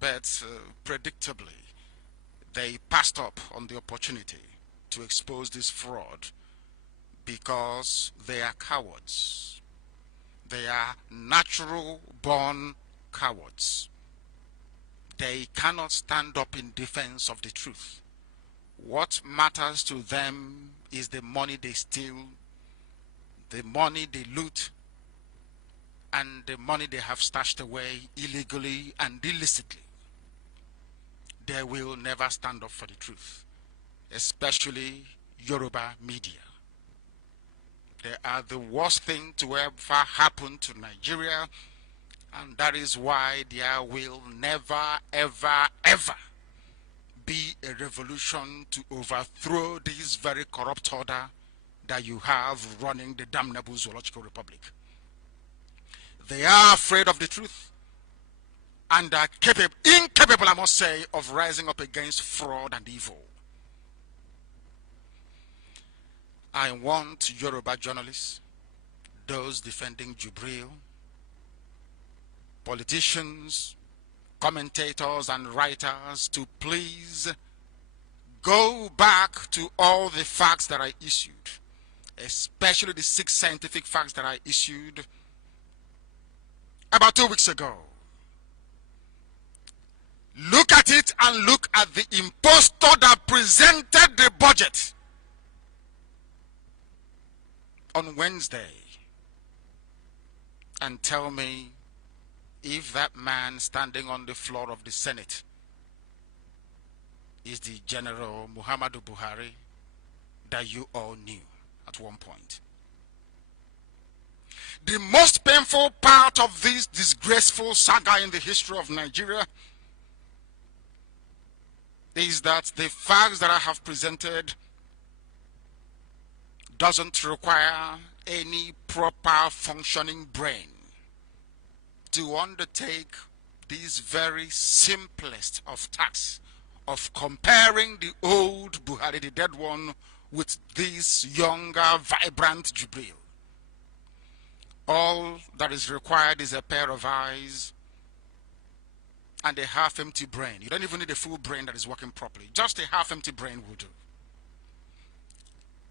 but predictably, they passed up on the opportunity to expose this fraud because they are cowards. They are natural-born cowards. They cannot stand up in defense of the truth. What matters to them is the money they steal, the money they loot, and the money they have stashed away illegally and illicitly. They will never stand up for the truth, especially Yoruba media. They are the worst thing to ever happen to Nigeria, and that is why there will never, ever, ever be a revolution to overthrow this very corrupt order that you have running the damnable zoological republic. They are afraid of the truth and are incapable, I must say, of rising up against fraud and evil. I want Yoruba journalists, those defending Jubril, politicians, commentators and writers to please go back to all the facts that I issued, especially the 6 scientific facts that I issued about 2 weeks ago. Look at it and look at the impostor that presented the budget on Wednesday and tell me if that man standing on the floor of the Senate is the General Muhammadu Buhari that you all knew at one point. The most painful part of this disgraceful saga in the history of Nigeria is that the facts that I have presented doesn't require any proper functioning brain to undertake this very simplest of tasks of comparing the old Buhari, the dead one, with this younger, vibrant Jubril. All that is required is a pair of eyes and a half-empty brain. You don't even need a full brain that is working properly. Just a half-empty brain will do.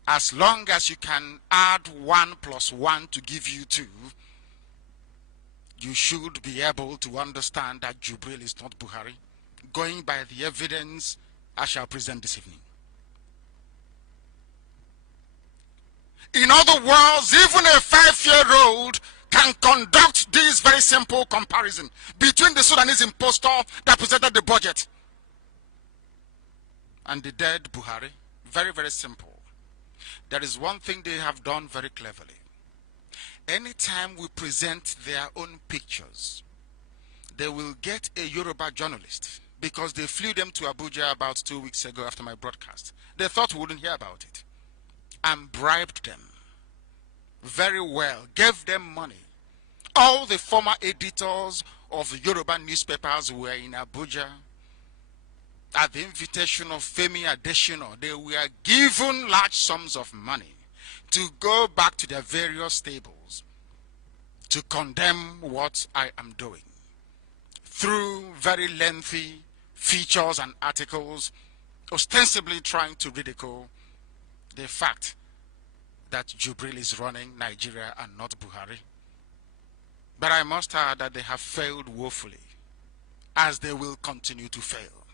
As long as you can add 1 + 1 to give you 2, you should be able to understand that Jubril is not Buhari, going by the evidence I shall present this evening. In other words, even a 5-year-old can conduct this very simple comparison between the Sudanese impostor that presented the budget and the dead Buhari. Very, very simple. There is one thing they have done very cleverly. Anytime we present their own pictures, they will get a Yoruba journalist, because they flew them to Abuja about 2 weeks ago after my broadcast. They thought we wouldn't hear about it, and bribed them very well, gave them money. All the former editors of the Yoruba newspapers were in Abuja at the invitation of Femi Adesina. They were given large sums of money to go back to their various stables to condemn what I am doing through very lengthy features and articles, ostensibly trying to ridicule the fact that Jubril is running Nigeria and not Buhari. But I must add that they have failed woefully, as they will continue to fail,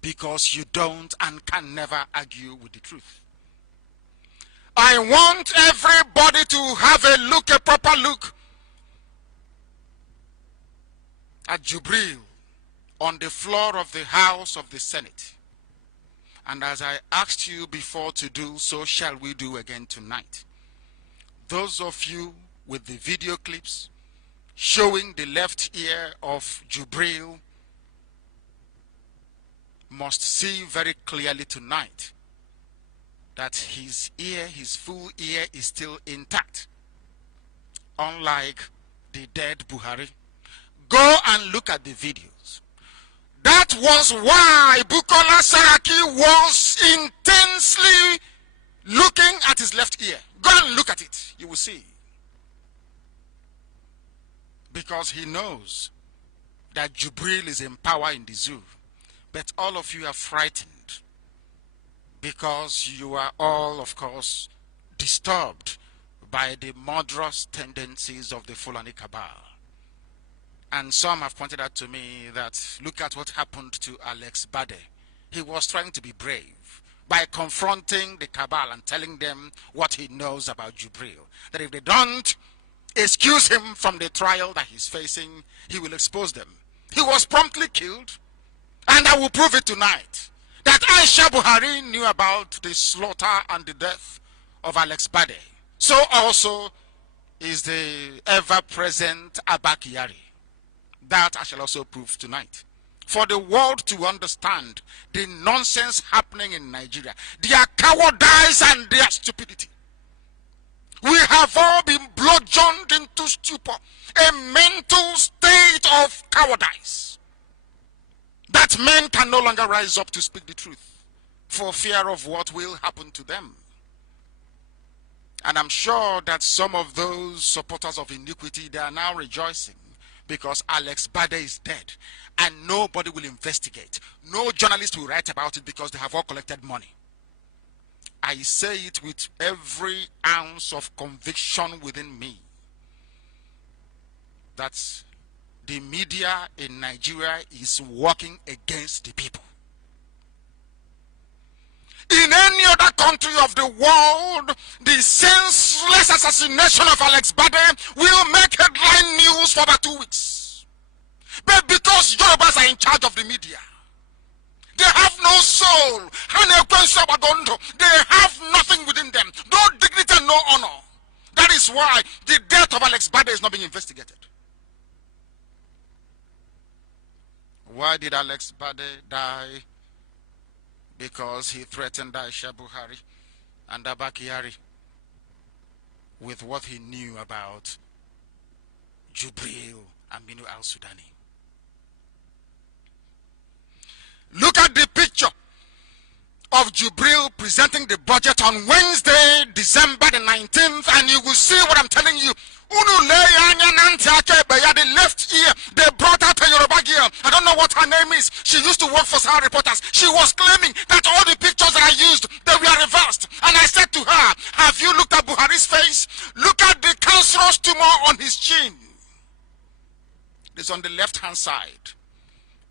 because you don't and can never argue with the truth. I want everybody to have a proper look at Jubril on the floor of the House of the Senate. And as I asked you before to do, so shall we do again tonight. Those of you with the video clips showing the left ear of Jubril must see very clearly tonight that his ear, his full ear, is still intact, unlike the dead Buhari. Go and look at the videos. That was why Bukola Saraki was intensely looking at his left ear. Go and look at it, you will see. Because he knows that Jubril is in power in the zoo. But all of you are frightened because you are all, of course, disturbed by the murderous tendencies of the Fulani cabal. And some have pointed out to me that look at what happened to Alex Bade. He was trying to be brave by confronting the cabal and telling them what he knows about Jubril. That if they don't excuse him from the trial that he's facing, he will expose them. He was promptly killed, and I will prove it tonight. That Aisha Buhari knew about the slaughter and the death of Alex Bade. So also is the ever-present Abba Kyari. That I shall also prove tonight. For the world to understand the nonsense happening in Nigeria, their cowardice and their stupidity. We have all been bludgeoned into stupor, a mental state of cowardice, that men can no longer rise up to speak the truth for fear of what will happen to them. And I'm sure that some of those supporters of iniquity, they are now rejoicing because Alex Bade is dead and nobody will investigate. No journalist will write about it because they have all collected money. I say it with every ounce of conviction within me that the media in Nigeria is working against the people. In any other country of the world, the senseless assassination of Alex Bade will make headline news for about 2 weeks. But because Yorubas are in charge of the media, they have no soul. They have nothing within them. No dignity and no honor. That is why the death of Alex Bade is not being investigated. Why did Alex Bade die? Because he threatened Aisha Buhari and Abba Kyari with what he knew about Jubril and Aminu al-Sudani. Look at the picture of Jubril presenting the budget on Wednesday, December the 19th, and you will see what I'm telling you. The left ear, they brought out a Yoruba girl. I don't know what her name is. She used to work for Sahara Reporters. She was claiming that all the pictures that I used, they were reversed. And I said to her, have you looked at Buhari's face? Look at the cancerous tumor on his chin. It's on the left-hand side.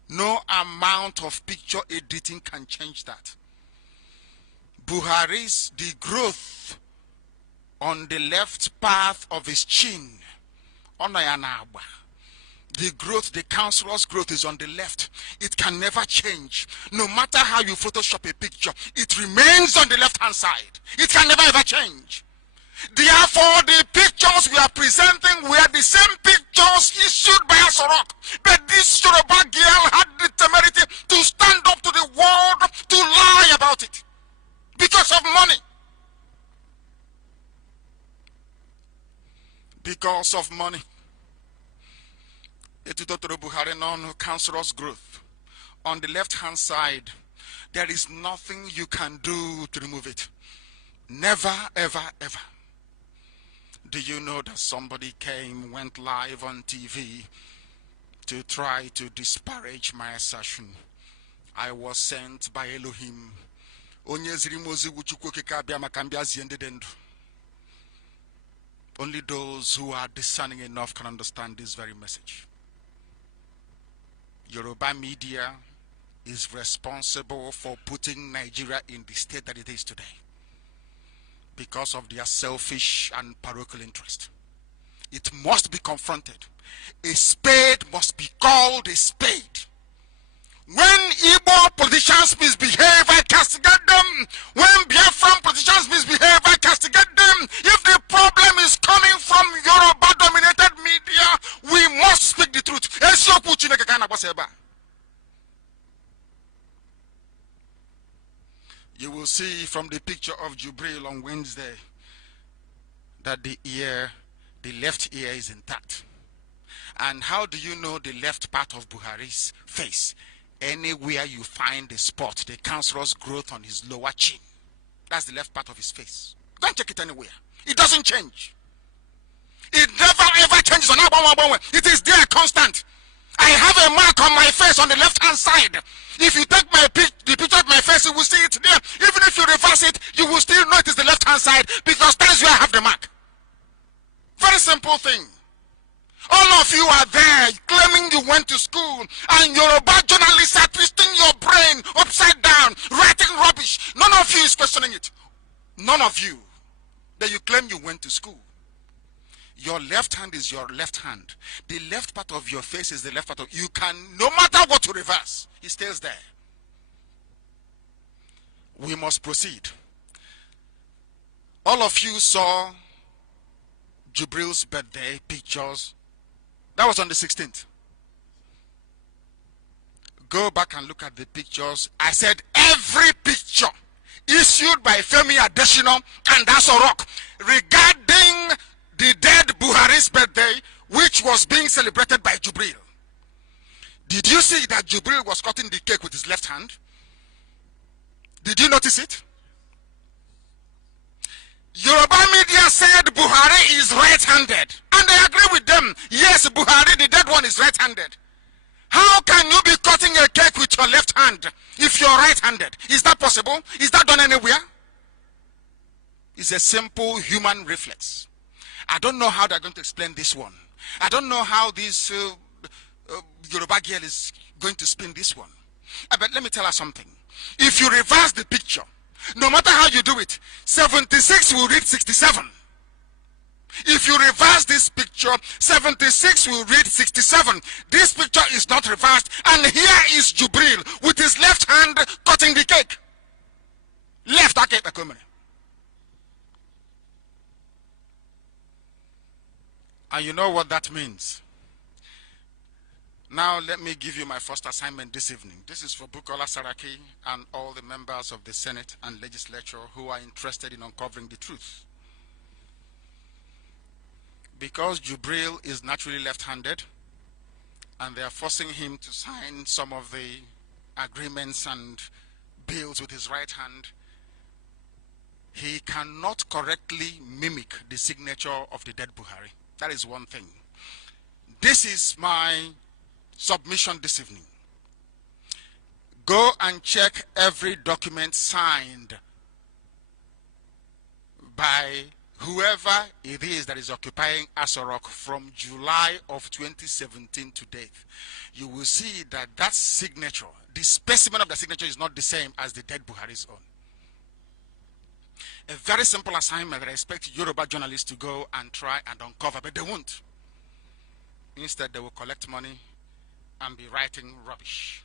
No amount of picture editing can change that. Buhari's, the growth on the left path of his chin, the growth, the cancerous growth is on the left. It can never change. No matter how you Photoshop a picture, it remains on the left-hand side. It can never ever change. Therefore, the pictures we are presenting were the same pictures issued by Asorok. But this Yoruba girl had the temerity to stand up to the world to lie about it because of money. Because of money. Cancerous growth. On the left-hand side, there is nothing you can do to remove it. Never, ever, ever. Do you know that somebody went live on TV to try to disparage my assertion? I was sent by Elohim. Only those who are discerning enough can understand this very message. Yoruba media is responsible for putting Nigeria in the state that it is today because of their selfish and parochial interest. It must be confronted. A spade must be called a spade. When Igbo politicians misbehave, I castigate them. When Biafran politicians misbehave, I castigate them. If the problem is coming from Yoruba-dominated media, we must speak the truth. You will see from the picture of Jubril on Wednesday that the left ear is intact. And how do you know the left part of Buhari's face? Anywhere you find a spot, the cancerous growth on his lower chin, that's the left part of his face. Don't check it anywhere. It doesn't change. It never ever changes on. It is there constant. I have a mark on my face on the left-hand side. If you take the picture of my face, you will see it there. Even if you reverse it, you will still know it is the left-hand side because that is where I have the mark. Very simple thing. All of you are there claiming you went to school, and Yoruba journalists are twisting your brain upside down, writing rubbish. None of you is questioning it. None of you. That you claim you went to school. Your left hand is your left hand. The left part of your face is the left part of you. Can, no matter what you reverse, it stays there. We must proceed. All of you saw Jubril's birthday pictures. That was on the 16th. Go back and look at the pictures. I said every picture issued by Femi Adesina and Asorok regarding the dead Buhari's birthday, which was being celebrated by Jubril. Did you see that Jubril was cutting the cake with his left hand? Did you notice it? Yoruba media said Buhari is right-handed. And I agree with them. Yes, Buhari, the dead one, is right-handed. How can you be cutting a cake with your left hand if you're right-handed? Is that possible? Is that done anywhere? It's a simple human reflex. I don't know how they're going to explain this one. I don't know how this Yoruba girl is going to spin this one. But let me tell her something. If you reverse the picture, no matter how you do it, 76 will read 67. If you reverse this picture, 76 will read 67. This picture is not reversed, and here is Jubril with his left hand cutting the cake. Left cake. And you know what that means. Now let me give you my first assignment this evening. This is for Bukola Saraki and all the members of the Senate and legislature who are interested in uncovering the truth. Because Jubril is naturally left-handed and they are forcing him to sign some of the agreements and bills with his right hand, he cannot correctly mimic the signature of the dead Buhari. That is one thing. This is my submission this evening. Go and check every document signed by whoever it is that is occupying Asorok from July of 2017 to date. You will see that that signature, the specimen of the signature, is not the same as the dead Buhari's own. A very simple assignment that I expect Yoruba journalists to go and try and uncover, but they won't. Instead, they will collect money and be writing rubbish.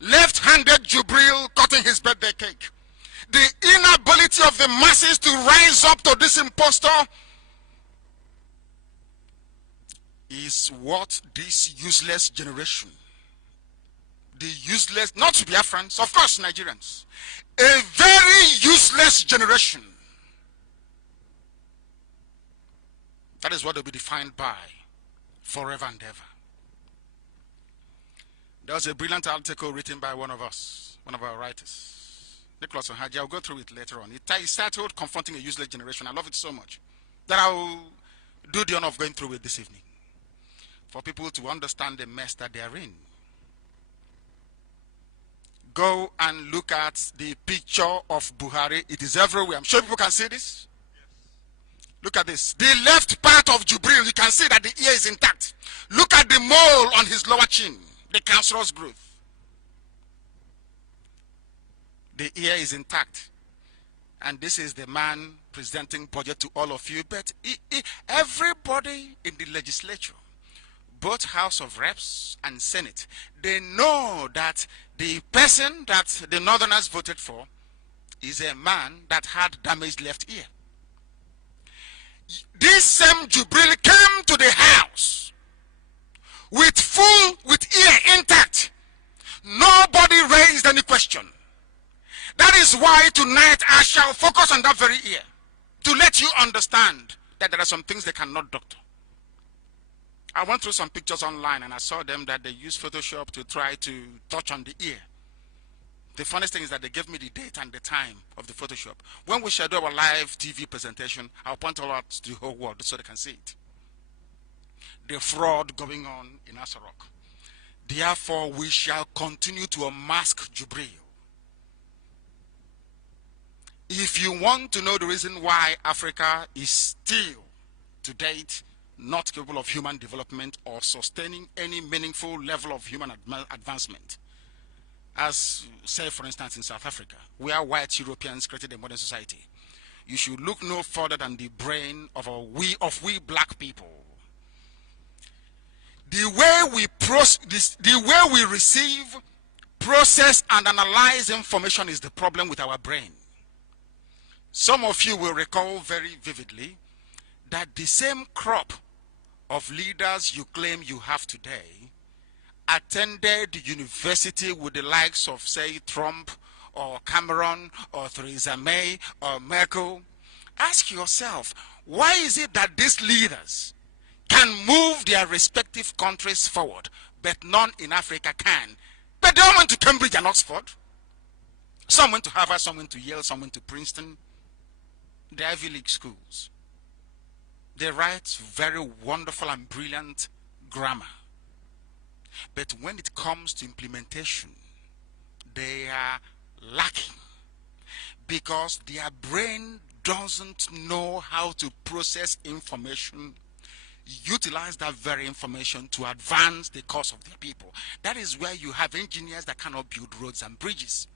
Left-handed Jubril cutting his birthday cake. The inability of the masses to rise up to this impostor is what this useless generation, the useless, not Biafrans, of course Nigerians, a very useless generation. That is what they'll be defined by forever and ever. There was a brilliant article written by one of us, one of our writers, Nicholas Ohaji. I'll go through it later on. It's titled Confronting a Useless Generation. I love it so much that I'll do the honor of going through it this evening for people to understand the mess that they are in. Go and look at the picture of Buhari. It is everywhere. I'm sure people can see this. Look at this. The left part of Jubril, you can see that the ear is intact. Look at the mole on his lower chin, the cancerous growth. The ear is intact. And this is the man presenting budget to all of you. But everybody in the legislature, both House of Reps and Senate, they know that the person that the Northerners voted for is a man that had damaged left ear. This same Jubril came to the house with ear intact. Nobody raised any question. That is why tonight I shall focus on that very ear, to let you understand that there are some things they cannot doctor. I went through some pictures online and I saw them that they use Photoshop to try to touch on the ear. The funniest thing is that they gave me the date and the time of the Photoshop. When we shall do our live TV presentation, I'll point all out to the whole world so they can see it. The fraud going on in Asorok. Therefore, we shall continue to unmask Jubril. If you want to know the reason why Africa is still, to date, not capable of human development or sustaining any meaningful level of human advancement, as, say, for instance, in South Africa, where white Europeans created a modern society, you should look no further than the brain of we black people. The way we receive, process, and analyze information is the problem with our brain. Some of you will recall very vividly that the same crop of leaders you claim you have today attended university with the likes of, say, Trump or Cameron or Theresa May or Merkel. Ask yourself, why is it that these leaders can move their respective countries forward, but none in Africa can? But they all went to Cambridge and Oxford. Some went to Harvard, some went to Yale, some went to Princeton, the Ivy League schools. They write very wonderful and brilliant grammar. But when it comes to implementation, they are lacking because their brain doesn't know how to process information, utilize that very information to advance the cause of their people. That is where you have engineers that cannot build roads and bridges.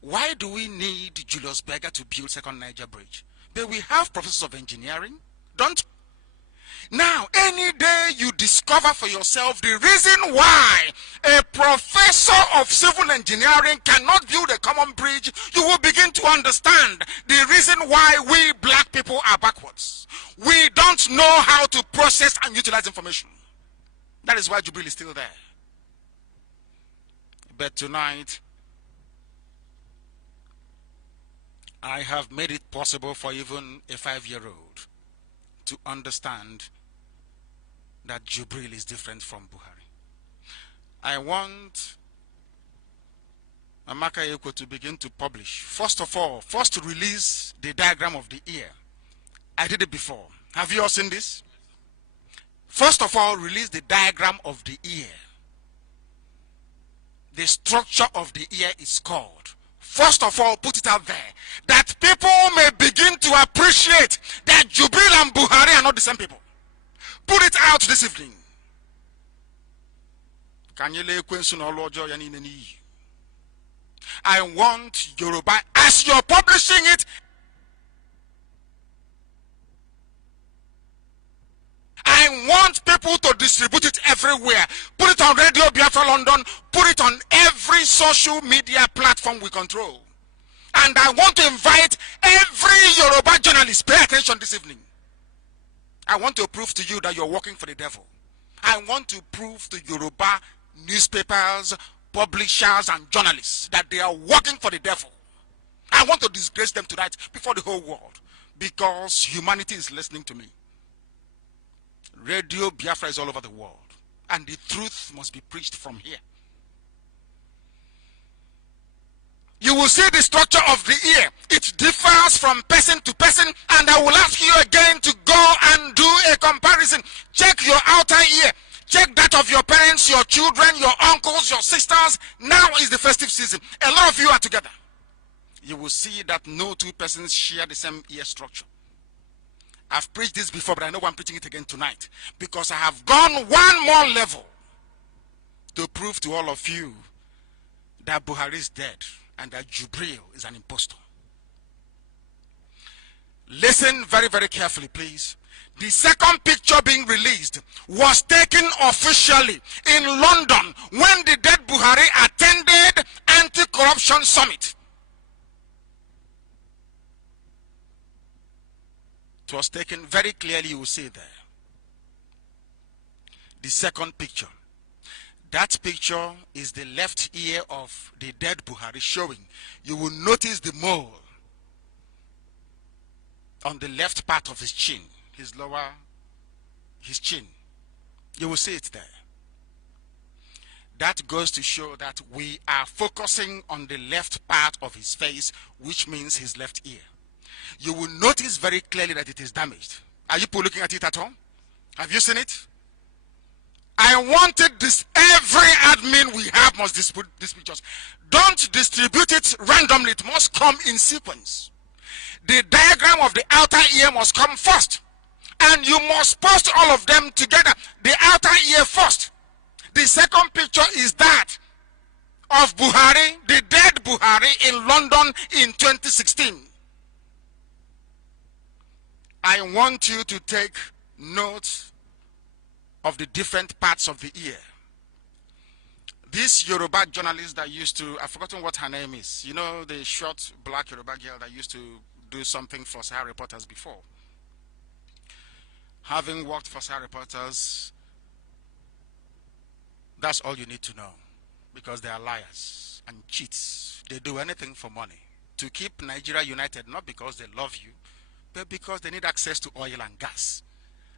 Why do we need Julius Berger to build Second Niger Bridge? But we have professors of engineering, don't we? Now, any day you discover for yourself the reason why a professor of civil engineering cannot build a common bridge, you will begin to understand the reason why we black people are backwards. We don't know how to process and utilize information. That is why Jubril is still there. But tonight, I have made it possible for even a 5-year-old to understand that Jubril is different from Buhari. I want Amaka Eko to begin to publish. First of all, to release the diagram of the ear. I did it before. Have you all seen this? First of all, release the diagram of the ear. The structure of the ear is called. First of all, put it out there, that people may begin to appreciate that Jubril and Buhari are not the same people. Put it out this evening. I want Yoruba, as you're publishing it, I want people to distribute it everywhere. Put it on Radio Biafra London. Put it on every social media platform we control. And I want to invite every Yoruba journalist, pay attention this evening. I want to prove to you that you're working for the devil. I want to prove to Yoruba newspapers, publishers, and journalists that they are working for the devil. I want to disgrace them tonight before the whole world, because humanity is listening to me. Radio Biafra is all over the world, and the truth must be preached from here. You will see the structure of the ear. It differs from person to person, and I will ask you again to go and do a comparison. Check your outer ear. Check that of your parents, your children, your uncles, your sisters. Now is the festive season. A lot of you are together. You will see that no two persons share the same ear structure. I've preached this before, but I know I'm preaching it again tonight, because I have gone one more level to prove to all of you that Buhari is dead and that Jubril is an impostor. Listen very, very carefully, please. The second picture being released was taken officially in London when the dead Buhari attended anti-corruption summit. It was taken very clearly, you will see there. The second picture. That picture is the left ear of the dead Buhari showing. You will notice the mole on the left part of his chin, his chin. You will see it there. That goes to show that we are focusing on the left part of his face, which means his left ear. You will notice very clearly that it is damaged. Are you looking at it at all? Have you seen it? I wanted this, every admin we have must distribute these pictures. Don't distribute it randomly, it must come in sequence. The diagram of the outer ear must come first. And you must post all of them together. The outer ear first. The second picture is that of Buhari, the dead Buhari in London in 2016. I want you to take note of the different parts of the ear. This Yoruba journalist that used to, I've forgotten what her name is. You know, the short black Yoruba girl that used to do something for Sahara Reporters before. Having worked for Sahara Reporters, that's all you need to know. Because they are liars and cheats. They do anything for money. To keep Nigeria united, not because they love you, but because they need access to oil and gas.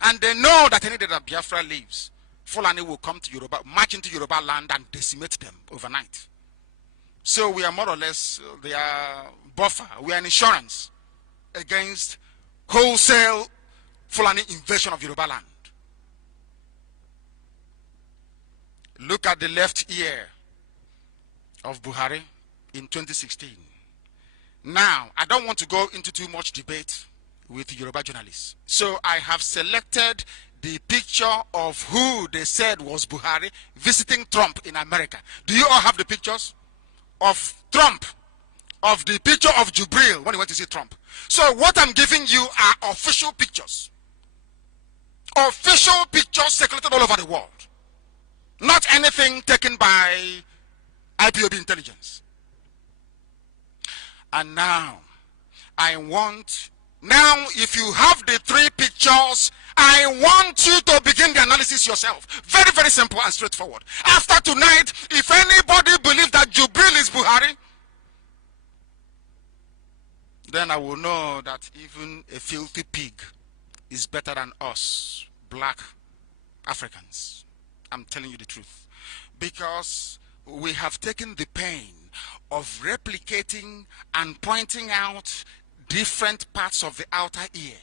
And they know that any day that Biafra leaves, Fulani will come to Yoruba, march into Yoruba land and decimate them overnight. So we are more or less their buffer. We are an insurance against wholesale Fulani invasion of Yoruba land. Look at the left ear of Buhari in 2016. Now, I don't want to go into too much debate with Yoruba journalists. So I have selected the picture of who they said was Buhari visiting Trump in America. Do you all have the pictures of Trump? Of the picture of Jubril when he went to see Trump. So what I'm giving you are official pictures. Official pictures circulated all over the world. Not anything taken by IPOB intelligence. And now, if you have the three pictures, I want you to begin the analysis yourself. Very, very simple and straightforward. After tonight, if anybody believes that Jubril is Buhari, then I will know that even a filthy pig is better than us, black Africans. I'm telling you the truth. Because we have taken the pain of replicating and pointing out different parts of the outer ear,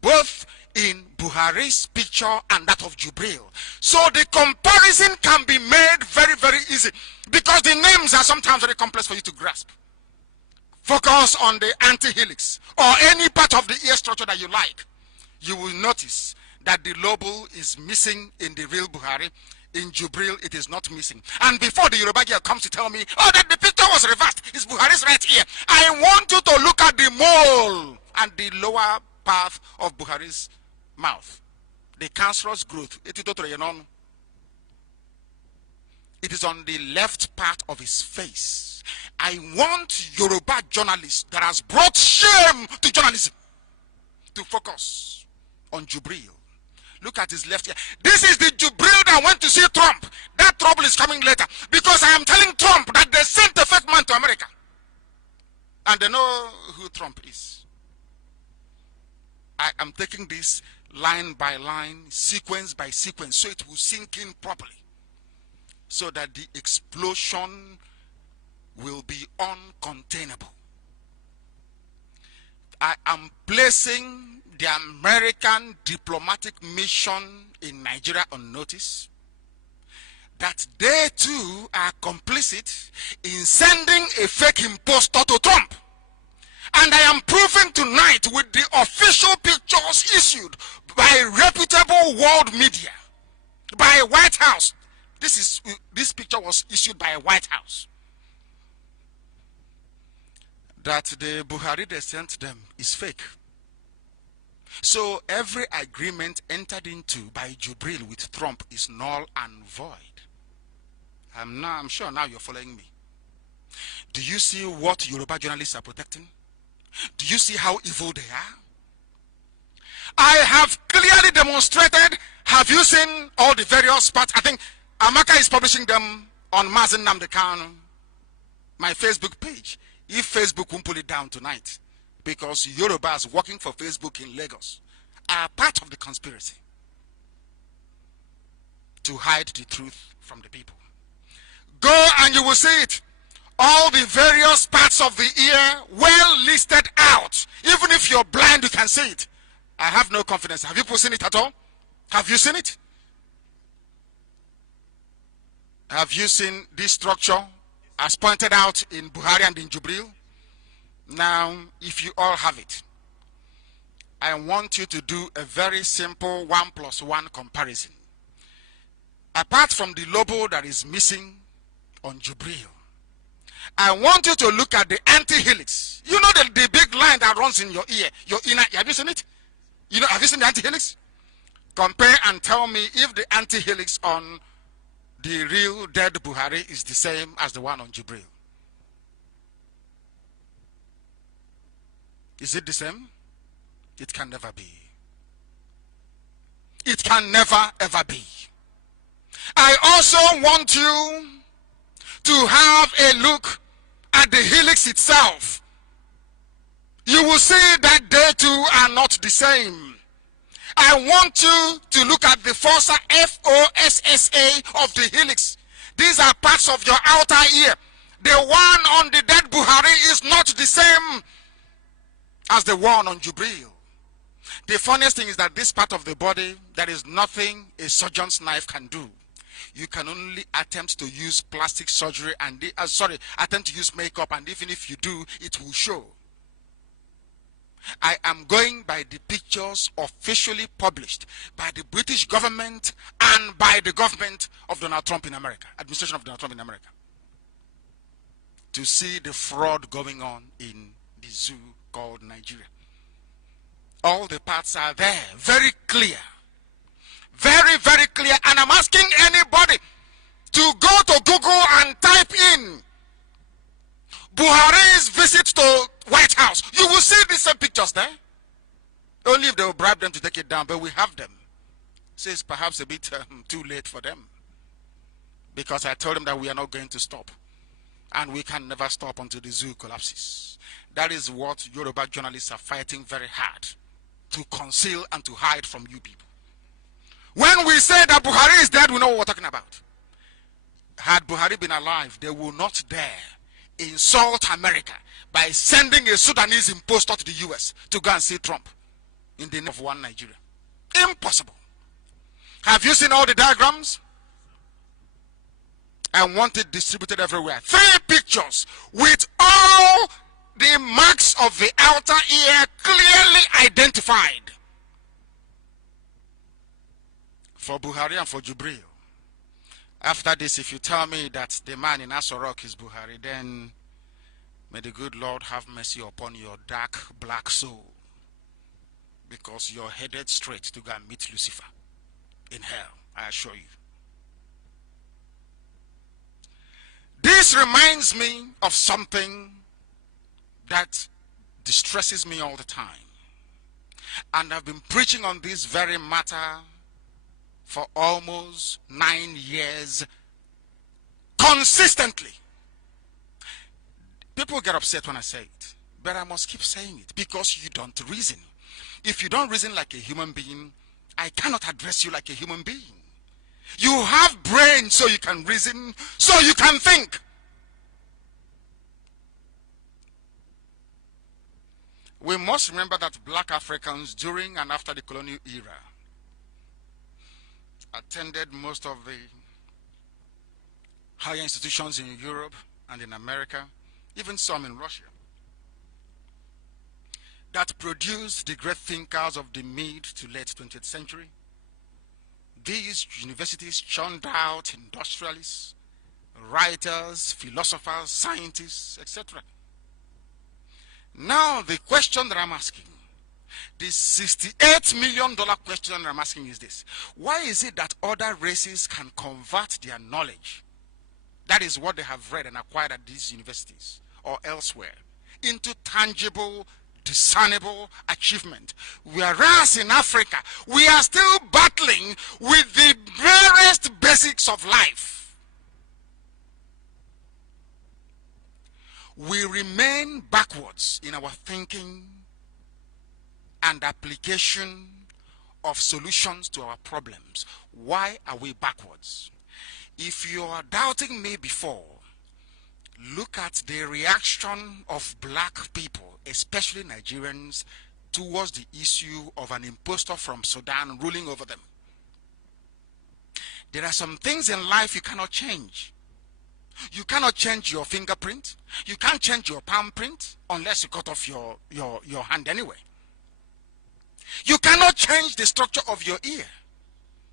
both in Buhari's picture and that of Jubril. So the comparison can be made very, very easy because the names are sometimes very complex for you to grasp. Focus on the anti-helix or any part of the ear structure that you like. You will notice that the lobule is missing in the real Buhari. In Jubril, it is not missing. And before the Yoruba girl comes to tell me, oh, that the picture was reversed, it's Buhari's right ear, I want you to look at the mole and the lower part of Buhari's mouth. The cancerous growth. It is on the left part of his face. I want Yoruba journalists that has brought shame to journalism to focus on Jubril. Look at his left ear. This is the Jubril that went to see Trump. That trouble is coming later. Because I am telling Trump that they sent a fake man to America. And they know who Trump is. I am taking this line by line, sequence by sequence, so it will sink in properly. So that the explosion will be uncontainable. I am placing the American diplomatic mission in Nigeria on notice that they too are complicit in sending a fake impostor to Trump. And I am proving tonight with the official pictures issued by reputable world media, by White House. This picture was issued by White House. That the Buhari they sent them is fake. So every agreement entered into by Jubril with Trump is null and void. I'm sure now you're following me. Do you see what Yoruba journalists are protecting? Do you see how evil they are? I have clearly demonstrated. Have you seen all the various parts? I think Amaka is publishing them on Nnamdi Kanu, my Facebook page. If Facebook won't pull it down tonight, because Yorubas working for Facebook in Lagos are part of the conspiracy to hide the truth from the people. Go and you will see it. All the various parts of the ear well listed out. Even if you're blind, you can see it. I have no confidence. Have you seen it at all? Have you seen it? Have you seen this structure as pointed out in Buhari and in Jubril? Now, if you all have it, I want you to do a very simple 1+1 comparison. Apart from the lobo that is missing on Jubril, I want you to look at the anti-helix. You know the big line that runs in your ear, your inner, have you seen it? You know, have you seen the anti-helix? Compare and tell me if the anti-helix on the real dead Buhari is the same as the one on Jubril. Is it the same? It can never be. It can never ever be. I also want you to have a look at the helix itself. You will see that they too are not the same. I want you to look at the fossa, F-O-S-S-A, of the helix. These are parts of your outer ear. The one on the dead Buhari is not the same as the one on Jubril. The funniest thing is that this part of the body, there is nothing a surgeon's knife can do. You can only attempt to use plastic surgery and attempt to use makeup, and even if you do, it will show. I am going by the pictures officially published by the British government and by the government of Donald Trump in America, administration of Donald Trump in America, to see the fraud going on in the zoo called Nigeria. All the parts are there, very clear. Very, very clear. And I'm asking anybody to go to Google and type in Buhari's visit to White House. You will see the same pictures there. Only if they will bribe them to take it down, but we have them. So it's perhaps a bit too late for them. Because I told them that we are not going to stop. And we can never stop until the zoo collapses. That is what Yoruba journalists are fighting very hard to conceal and to hide from you people. When we say that Buhari is dead, we know what we're talking about. Had Buhari been alive, they will not dare insult America by sending a Sudanese impostor to the US to go and see Trump in the name of one Nigeria. Impossible. Have you seen all the diagrams? I want it distributed everywhere. 3 pictures with all the marks of the outer ear clearly identified. For Buhari and for Jubril. After this, if you tell me that the man in Asorok is Buhari, then may the good Lord have mercy upon your dark black soul, because you're headed straight to go and meet Lucifer in hell, I assure you. This reminds me of something that distresses me all the time. And I've been preaching on this very matter for almost 9 years consistently. People get upset when I say it, but I must keep saying it because you don't reason. If you don't reason like a human being, I cannot address you like a human being. You have brain so you can reason, so you can think. We must remember that black Africans during and after the colonial era attended most of the higher institutions in Europe and in America, even some in Russia, that produced the great thinkers of the mid to late 20th century. These universities churned out industrialists, writers, philosophers, scientists, etc. Now the question that I'm asking, the $68 million question that I'm asking is this: why is it that other races can convert their knowledge, that is what they have read and acquired at these universities or elsewhere, into tangible, discernible achievement, whereas in Africa we are still battling with the barest basics of life? We remain backwards in our thinking and application of solutions to our problems. Why are we backwards? If you are doubting me before, look at the reaction of black people, especially Nigerians, towards the issue of an impostor from Sudan ruling over them. There are some things in life you cannot change. You cannot change your fingerprint. You can't change your palm print unless you cut off your hand anyway. You cannot change the structure of your ear.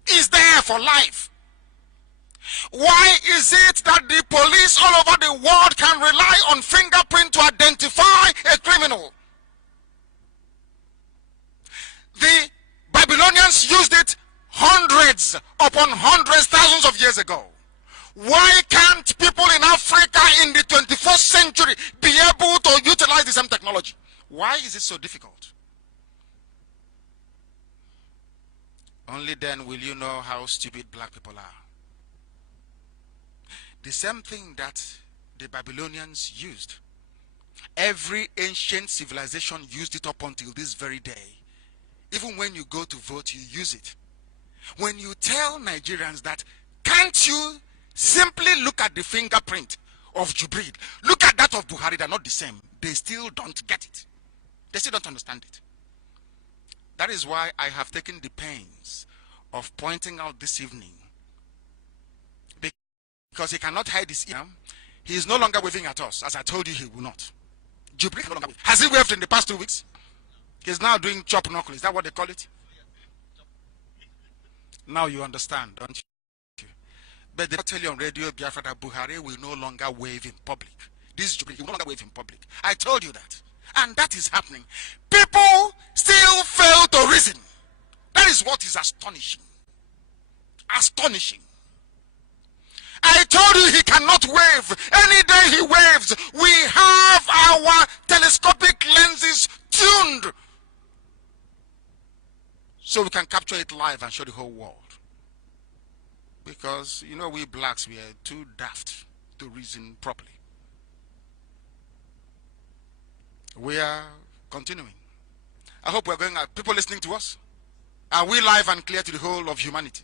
It's there for life. Why is it that the police all over the world can rely on fingerprint to identify a criminal? The Babylonians used it hundreds upon hundreds, thousands of years ago. Why can't people in Africa in the 21st century be able to utilize the same technology? Why is it so difficult? Only then will you know how stupid black people are. The same thing that the Babylonians used. Every ancient civilization used it up until this very day. Even when you go to vote, you use it. When you tell Nigerians that, can't you simply look at the fingerprint of Jubril, look at that of Buhari, they're not the same. They still don't get it. They still don't understand it. That is why I have taken the pains of pointing out this evening, because he cannot hide his ear. He is no longer waving at us. As I told you, he will not. Jubril no longer wave. Has he waved in the past 2 weeks? He's now doing chop knuckle. Is that what they call it? Now you understand, don't you? But they tell you on radio Biafra that Buhari will no longer wave in public. This Jubril, he will no longer wave in public. I told you that. And that is happening. People still fail to reason. That is what is astonishing. Astonishing. I told you he cannot wave. Any day he waves, we have our telescopic lenses tuned so we can capture it live and show the whole world. Because, you know, we blacks, we are too daft to reason properly. We are continuing. I hope we're going, people listening to us, are we live and clear to the whole of humanity?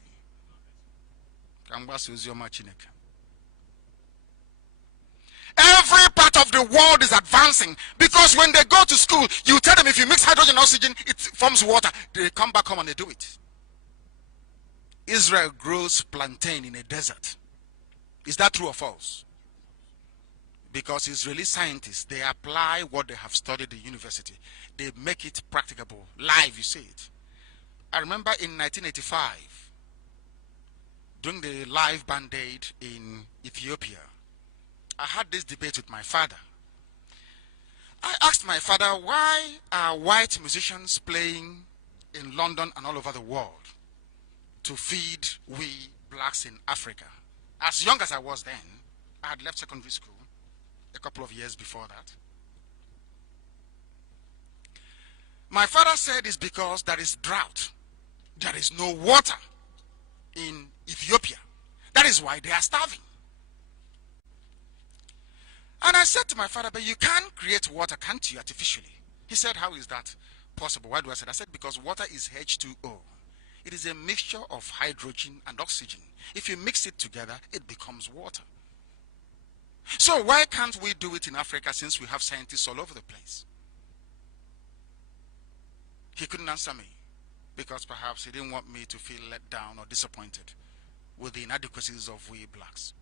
Every part of the world is advancing, because when they go to school, you tell them if you mix hydrogen and oxygen, it forms water. They come back home and they do it. Israel grows plantain in a desert. Is that true or false? Because Israeli scientists, they apply what they have studied in university. They make it practicable. Live, you see it. I remember in 1985, during the live band-aid in Ethiopia, I had this debate with my father. I asked my father, why are white musicians playing in London and all over the world to feed we blacks in Africa? As young as I was then, I had left secondary school a couple of years before that. My father said it's because there is drought. There is no water in Ethiopia. That is why they are starving. And I said to my father, but you can create water, can't you, artificially? He said, how is that possible? Why do I say that? I said, because water is H2O. It is a mixture of hydrogen and oxygen. If you mix it together, it becomes water. So why can't we do it in Africa, since we have scientists all over the place? He couldn't answer me, because perhaps he didn't want me to feel let down or disappointed with the inadequacies of we blacks.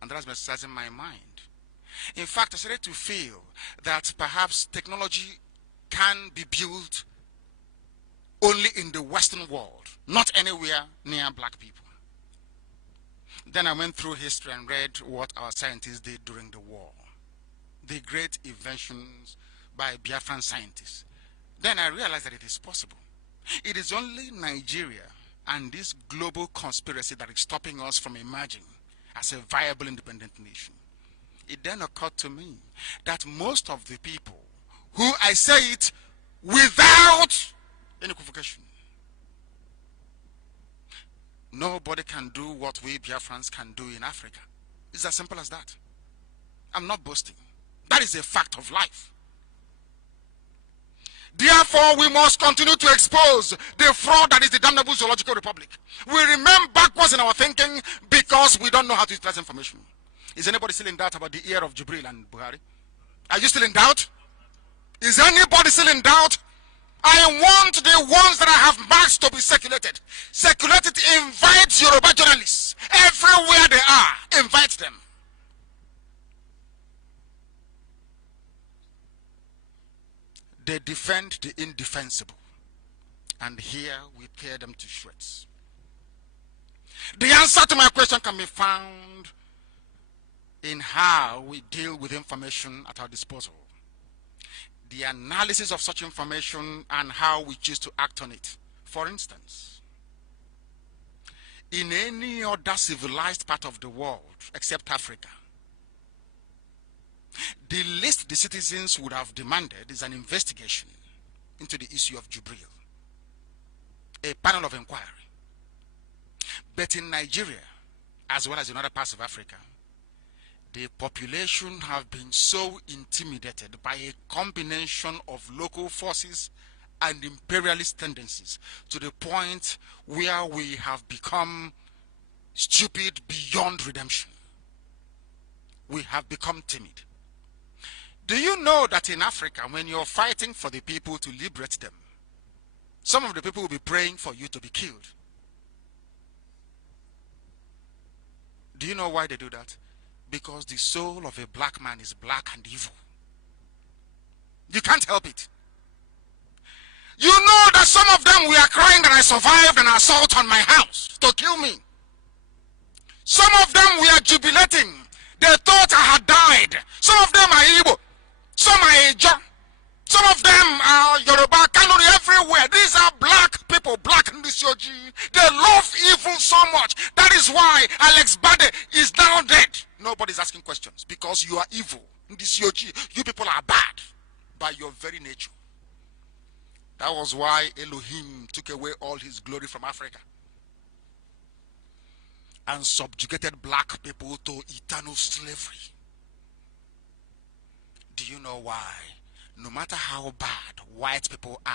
And that has been exercising my mind. In fact, I started to feel that perhaps technology can be built only in the Western world, not anywhere near black people. Then I went through history and read what our scientists did during the war, the great inventions by Biafran scientists. Then I realized that it is possible. It is only Nigeria and this global conspiracy that is stopping us from emerging as a viable independent nation. It then occurred to me that most of the people who, I say it without any equivocation, nobody can do what we Biafrans can do in Africa. It's as simple as that. I'm not boasting. That is a fact of life. Therefore, we must continue to expose the fraud that is the damnable zoological republic. We remain backwards in our thinking because we don't know how to utilize information. Is anybody still in doubt about the ear of Jubril and Buhari? Are you still in doubt? Is anybody still in doubt? I want the ones that I have marked to be circulated. Circulate it, invite Yoruba journalists. Everywhere they are, invite them. They defend the indefensible. And here we tear them to shreds. The answer to my question can be found in how we deal with information at our disposal. The analysis of such information and how we choose to act on it. For instance, in any other civilized part of the world except Africa, the least the citizens would have demanded is an investigation into the issue of Jubril, a panel of inquiry. But in Nigeria, as well as in other parts of Africa, the population have been so intimidated by a combination of local forces and imperialist tendencies to the point where we have become stupid beyond redemption. We have become timid. Do you know that in Africa, when you're fighting for the people to liberate them, some of the people will be praying for you to be killed? Do you know why they do that? Because the soul of a black man is black and evil. You can't help it. You know that some of them were crying that I survived an assault on my house to kill me. Some of them were jubilating. They thought I had died. Some of them are Igbo. Some are Ejo. Some of them are Yoruba, Kanu, everywhere. These are black people, black in this Yoji. They love evil so much. That is why Alex Bade is now dead. Nobody's asking questions because you are evil. In this Yoji, you people are bad by your very nature. That was why Elohim took away all his glory from Africa and subjugated black people to eternal slavery. Do you know why? No matter how bad white people are,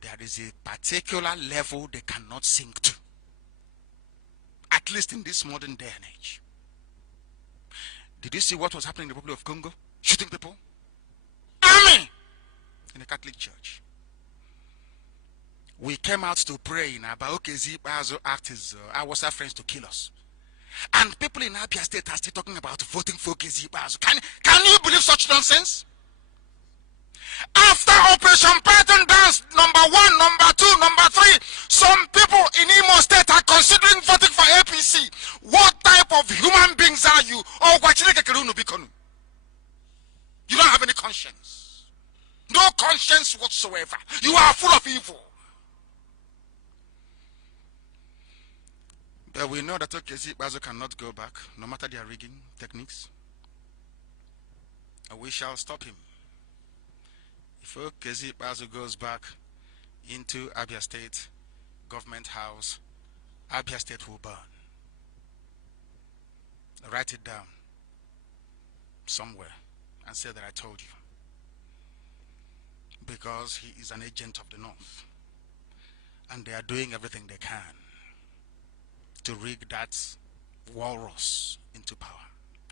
there is a particular level they cannot sink to. At least in this modern day and age. Did you see what was happening in the Republic of Congo? Shooting people? Army! In the Catholic Church. We came out to pray in Abaokezi Bazo act as our friends to kill us. And people in Abia State are still talking about voting for Kezi Bazo. Can you believe such nonsense? After Operation Python Dance number 1, number 2, number 3, some people in Imo State are considering voting for APC. What type of human beings are you? Oh, you don't have any conscience. No conscience whatsoever. You are full of evil. But we know that Okezi Bazo cannot go back, no matter their rigging techniques. And we shall stop him. If Okezi Bazo goes back into Abia State government house, Abia State will burn. Write it down somewhere and say that I told you. Because he is an agent of the North. And they are doing everything they can to rig that walrus into power.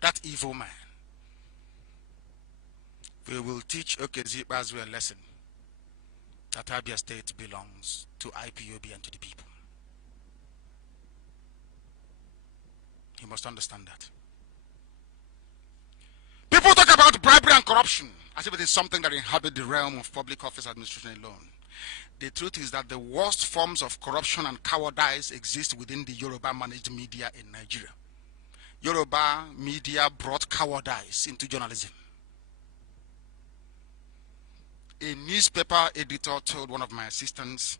That evil man. We will teach Okezi Bazo a lesson that Abia State belongs to IPOB and to the people. He must understand that. People talk about bribery and corruption as if it is something that inhabits the realm of public office administration alone. The truth is that the worst forms of corruption and cowardice exist within the Yoruba managed media in Nigeria. Yoruba media brought cowardice into journalism. A newspaper editor told one of my assistants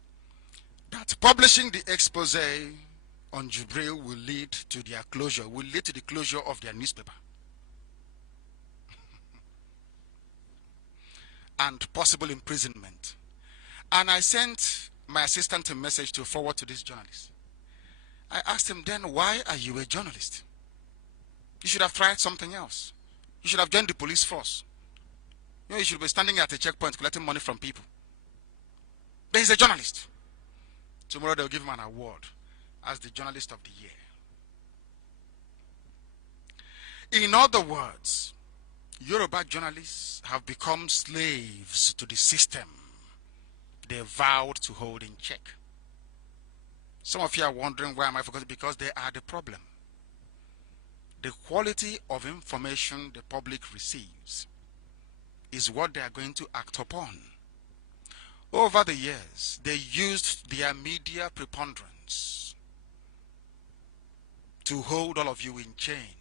that publishing the expose on Jubril will lead to their closure, will lead to the closure of their newspaper. And possible imprisonment. And I sent my assistant a message to forward to this journalist. I asked him, then why are you a journalist? You should have tried something else. You should have joined the police force. You know, you should be standing at a checkpoint collecting money from people. But he's a journalist. Tomorrow they'll give him an award as the journalist of the year. In other words, Yoruba journalists have become slaves to the system they vowed to hold in check. Some of you are wondering why am I forgetting? Because they are the problem. The quality of information the public receives is what they are going to act upon. Over the years, they used their media preponderance to hold all of you in chain,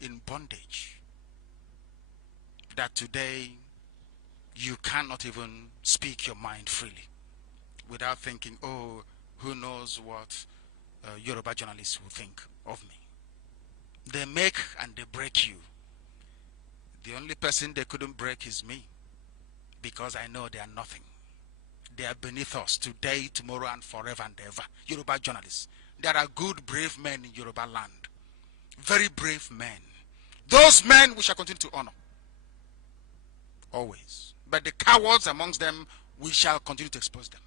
in bondage, that today you cannot even speak your mind freely without thinking, oh, who knows what Yoruba journalists will think of me. They make and they break you. The only person they couldn't break is me, because I know they are nothing. They are beneath us today, tomorrow, and forever and ever. Yoruba journalists. There are good, brave men in Yoruba land. Very brave men. Those men we shall continue to honor. Always. But the cowards amongst them, we shall continue to expose them.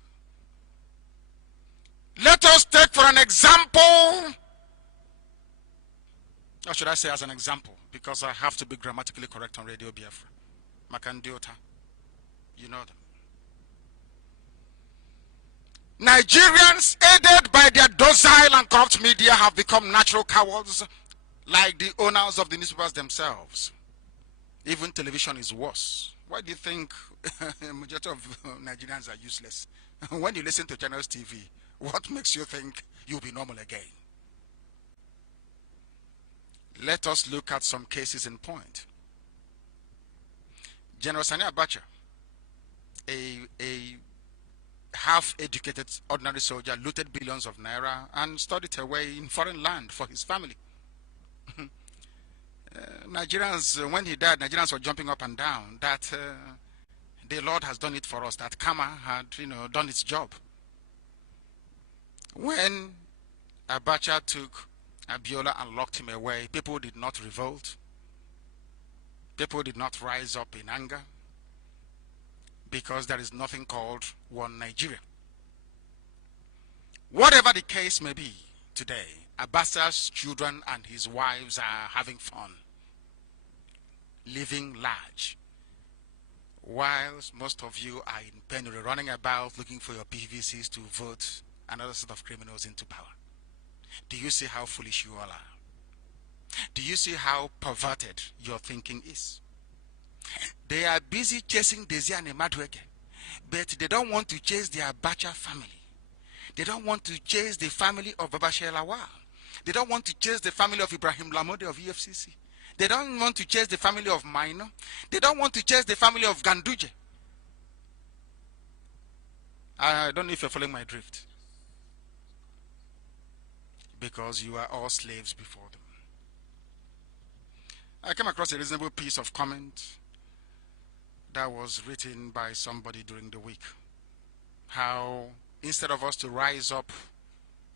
Let us take for an example, or should I say as an example, because I have to be grammatically correct on Radio Biafra. Makandiota. You know them. Nigerians, aided by their docile and corrupt media, have become natural cowards, like the owners of the newspapers themselves. Even television is worse. Why do you think a majority of Nigerians are useless? When you listen to Channels TV, what makes you think you'll be normal again? Let us look at some cases in point. General Sani Abacha, a half-educated ordinary soldier, looted billions of naira and stored it away in foreign land for his family. Nigerians, when he died, Nigerians were jumping up and down that the Lord has done it for us, that karma had, done its job. When Abacha took Abiola and locked him away, people did not revolt. People did not rise up in anger, because there is nothing called one Nigeria. Whatever the case may be today, Abacha's children and his wives are having fun, living large, whilst most of you are in penury, running about looking for your PVCs to vote another set of criminals into power. Do you see how foolish you all are? Do you see how perverted your thinking is? They are busy chasing Desiane Madueke, but they don't want to chase their Abacha family. They don't want to chase the family of Babashir Lawal. They don't want to chase the family of Ibrahim Lamode of EFCC. They don't want to chase the family of Minor. They don't want to chase the family of Ganduje. I don't know if you're following my drift. Because you are all slaves before them. I came across a reasonable piece of comment that was written by somebody during the week. How instead of us to rise up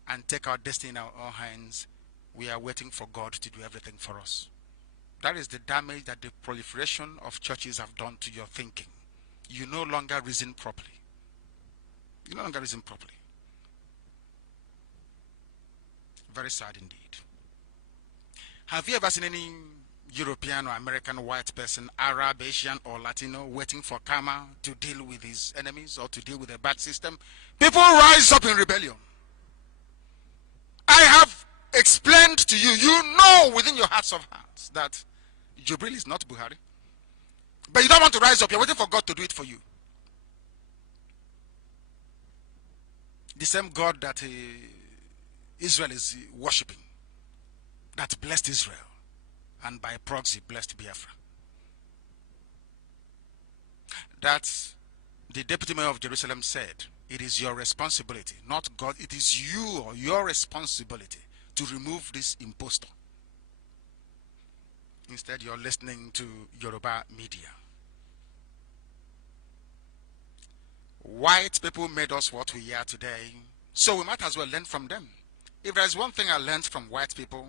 and take our destiny in our own hands, we are waiting for God to do everything for us. That is the damage that the proliferation of churches have done to your thinking. You no longer reason properly. You no longer reason properly. Very sad indeed. Have you ever seen any European or American white person, Arab, Asian, or Latino waiting for karma to deal with his enemies or to deal with a bad system? People rise up in rebellion. I have explained to you, you know within your hearts of hearts that Jubril is not Buhari. But you don't want to rise up. You're waiting for God to do it for you. The same God that Israel is worshipping, that blessed Israel, and by proxy blessed Biafra. That the deputy mayor of Jerusalem said, it is your responsibility, not God, it is you or your responsibility to remove this impostor. Instead, you're listening to Yoruba media. White people made us what we are today, so we might as well learn from them. If there's one thing I learned from white people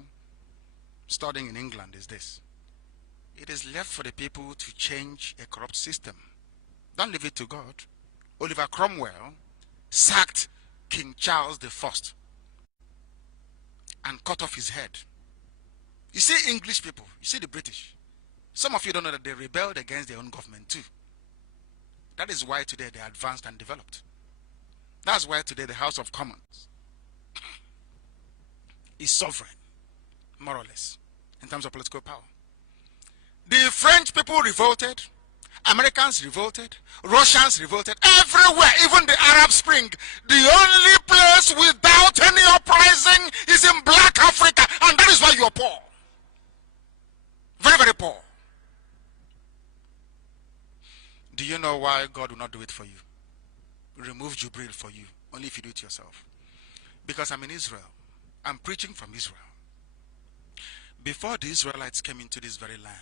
studying in England is this: it is left for the people to change a corrupt system. Don't leave it to God. Oliver Cromwell sacked King Charles I and cut off his head. You see English people, you see the British, Some of you don't know that they rebelled against their own government too. That is why today they are advanced and developed. That's why today the House of Commons is sovereign, more or less, in terms of political power. The French people revolted, Americans revolted, Russians revolted, everywhere, even the Arab Spring. The only place without any uprising is in black Africa, and that is why you are poor. Very, very poor. Do you know why God will not do it for you? Remove Jubril for you, only if you do it yourself. Because I'm in Israel. I'm preaching from Israel. Before the Israelites came into this very land,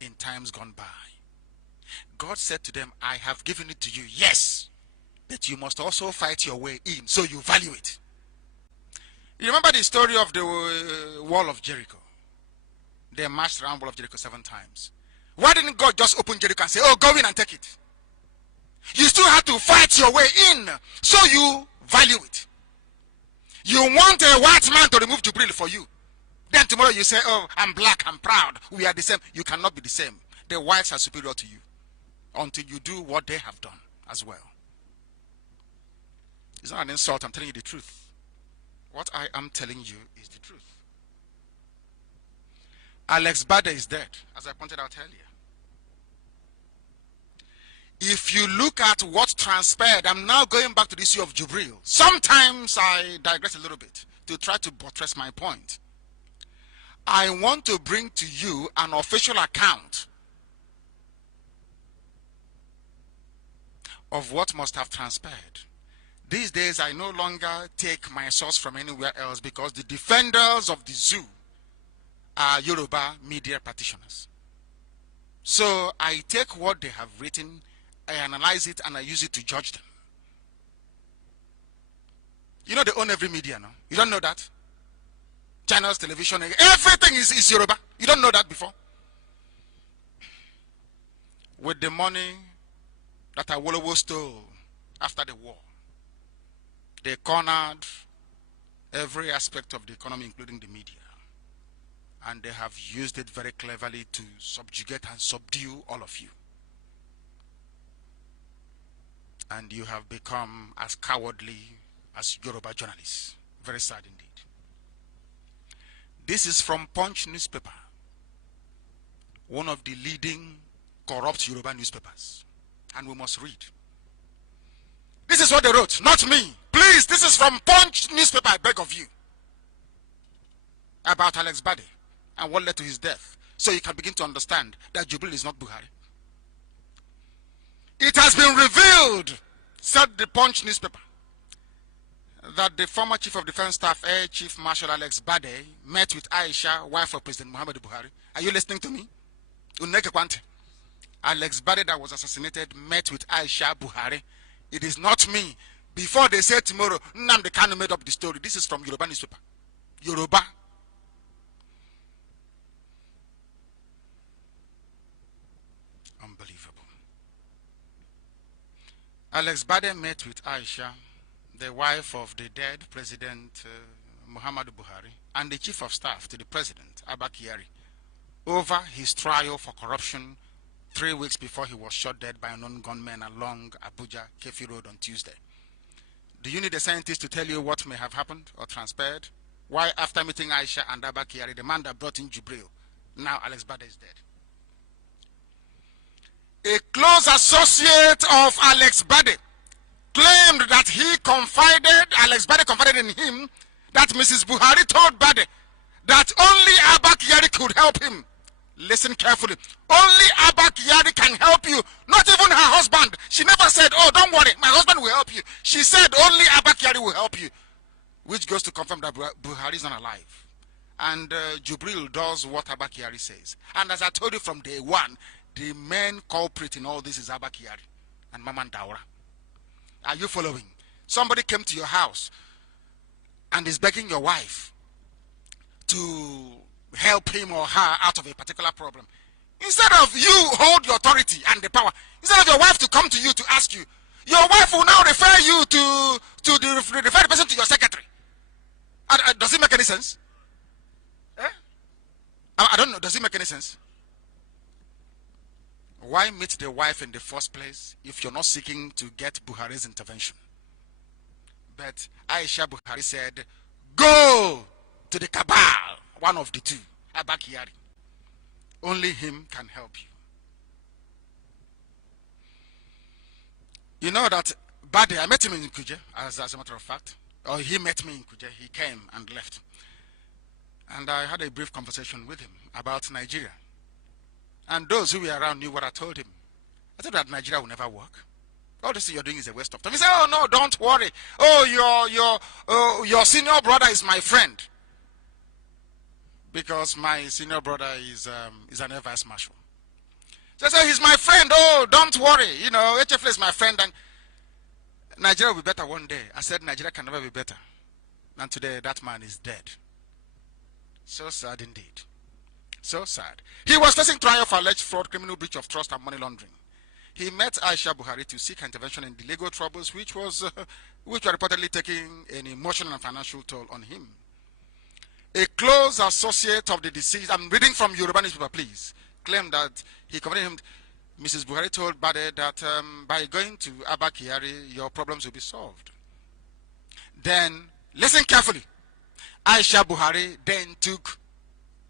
in times gone by, God said to them, I have given it to you, yes, but you must also fight your way in, so you value it. You remember the story of the wall of Jericho? They marched around the wall of Jericho 7 times. Why didn't God just open Jericho and say, oh, go in and take it? You still have to fight your way in, so you value it. You want a white man to remove Jubril for you. Then tomorrow you say, oh, I'm black, I'm proud, we are the same. You cannot be the same. The whites are superior to you until you do what they have done as well. It's not an insult, I'm telling you the truth. What I am telling you is the truth. Alex Bade is dead, as I pointed out earlier. If you look at what transpired, I'm now going back to the issue of Jubril. Sometimes I digress a little bit to try to buttress my point. I want to bring to you an official account of what must have transpired. These days, I no longer take my source from anywhere else because the defenders of the zoo are Yoruba media practitioners. So I take what they have written, I analyze it, and I use it to judge them. You know they own every media now. You don't know that? Channels, television, everything is Yoruba. You don't know that before? With the money that Awolowo stole after the war, they cornered every aspect of the economy, including the media. And they have used it very cleverly to subjugate and subdue all of you. And you have become as cowardly as Yoruba journalists. Very sad indeed. This is from Punch newspaper, one of the leading corrupt Yoruba newspapers. And we must read. This is what they wrote, not me. Please, this is from Punch newspaper, I beg of you. About Alex Bade and what led to his death. So you can begin to understand that Jubril is not Buhari. It has been revealed, said the Punch newspaper, that the former Chief of Defense Staff, Air Chief Marshal Alex Bade, met with Aisha, wife of President Muhammadu Buhari. Are you listening to me? Alex Bade that was assassinated met with Aisha Buhari. It is not me. Before they say tomorrow, Nnamdi Kanu made up the story. This is from Yoruba newspaper. Yoruba. Unbelievable. Alex Bade met with Aisha, the wife of the dead President Muhammadu Buhari, and the Chief of Staff to the President, Abba Kyari, over his trial for corruption 3 weeks before he was shot dead by unknown gunmen along Abuja Kefi Road on Tuesday. Do you need a scientist to tell you what may have happened or transpired? Why, after meeting Aisha and Abba Kyari, the man that brought in Jubril, now Alex Bade is dead? A close associate of Alex Bade claimed that Alex Bade confided in him that Mrs. Buhari told Bade that only Abba Kyari could help him. Listen carefully. Only Abba Kyari can help you. Not even her husband. She never said, oh, don't worry, my husband will help you. She said only Abba Kyari will help you. Which goes to confirm that Buhari is not alive. And Jubril does what Abba Kyari says. And as I told you from day one, the main culprit in all this is Abba Kyari and Maman Daura. Are you following? Somebody came to your house and is begging your wife to help him or her out of a particular problem. Instead of you hold the authority and the power, instead of your wife to come to you to ask you, your wife will now refer you refer the person to your secretary. Does it make any sense? Eh? I don't know. Does it make any sense? Why meet the wife in the first place if you're not seeking to get Buhari's intervention? But Aisha Buhari said, go to the cabal, one of the two, Abba Kyari. Only him can help you. You know that Bade, I met him in Kuje, as a matter of fact. Or he met me in Kuje. He came and left. And I had a brief conversation with him about Nigeria. And those who were around knew what I told him. I told that Nigeria will never work. All this you're doing is a waste of time. He said, oh no, don't worry. Oh, your senior brother is my friend. Because my senior brother is an Air Vice Marshal. So I said, he's my friend. Oh, don't worry. You know, HFL is my friend. And Nigeria will be better one day. I said, Nigeria can never be better. And today, that man is dead. So sad indeed. So sad. He was facing trial for alleged fraud, criminal breach of trust, and money laundering. He met Aisha Buhari to seek intervention in the legal troubles, which were reportedly taking an emotional and financial toll on him. A close associate of the deceased, I'm reading from Yoruba newspaper, please, claimed that he confronted him. Mrs. Buhari told Bade that by going to Abba Kyari, your problems will be solved. Then, listen carefully. Aisha Buhari then took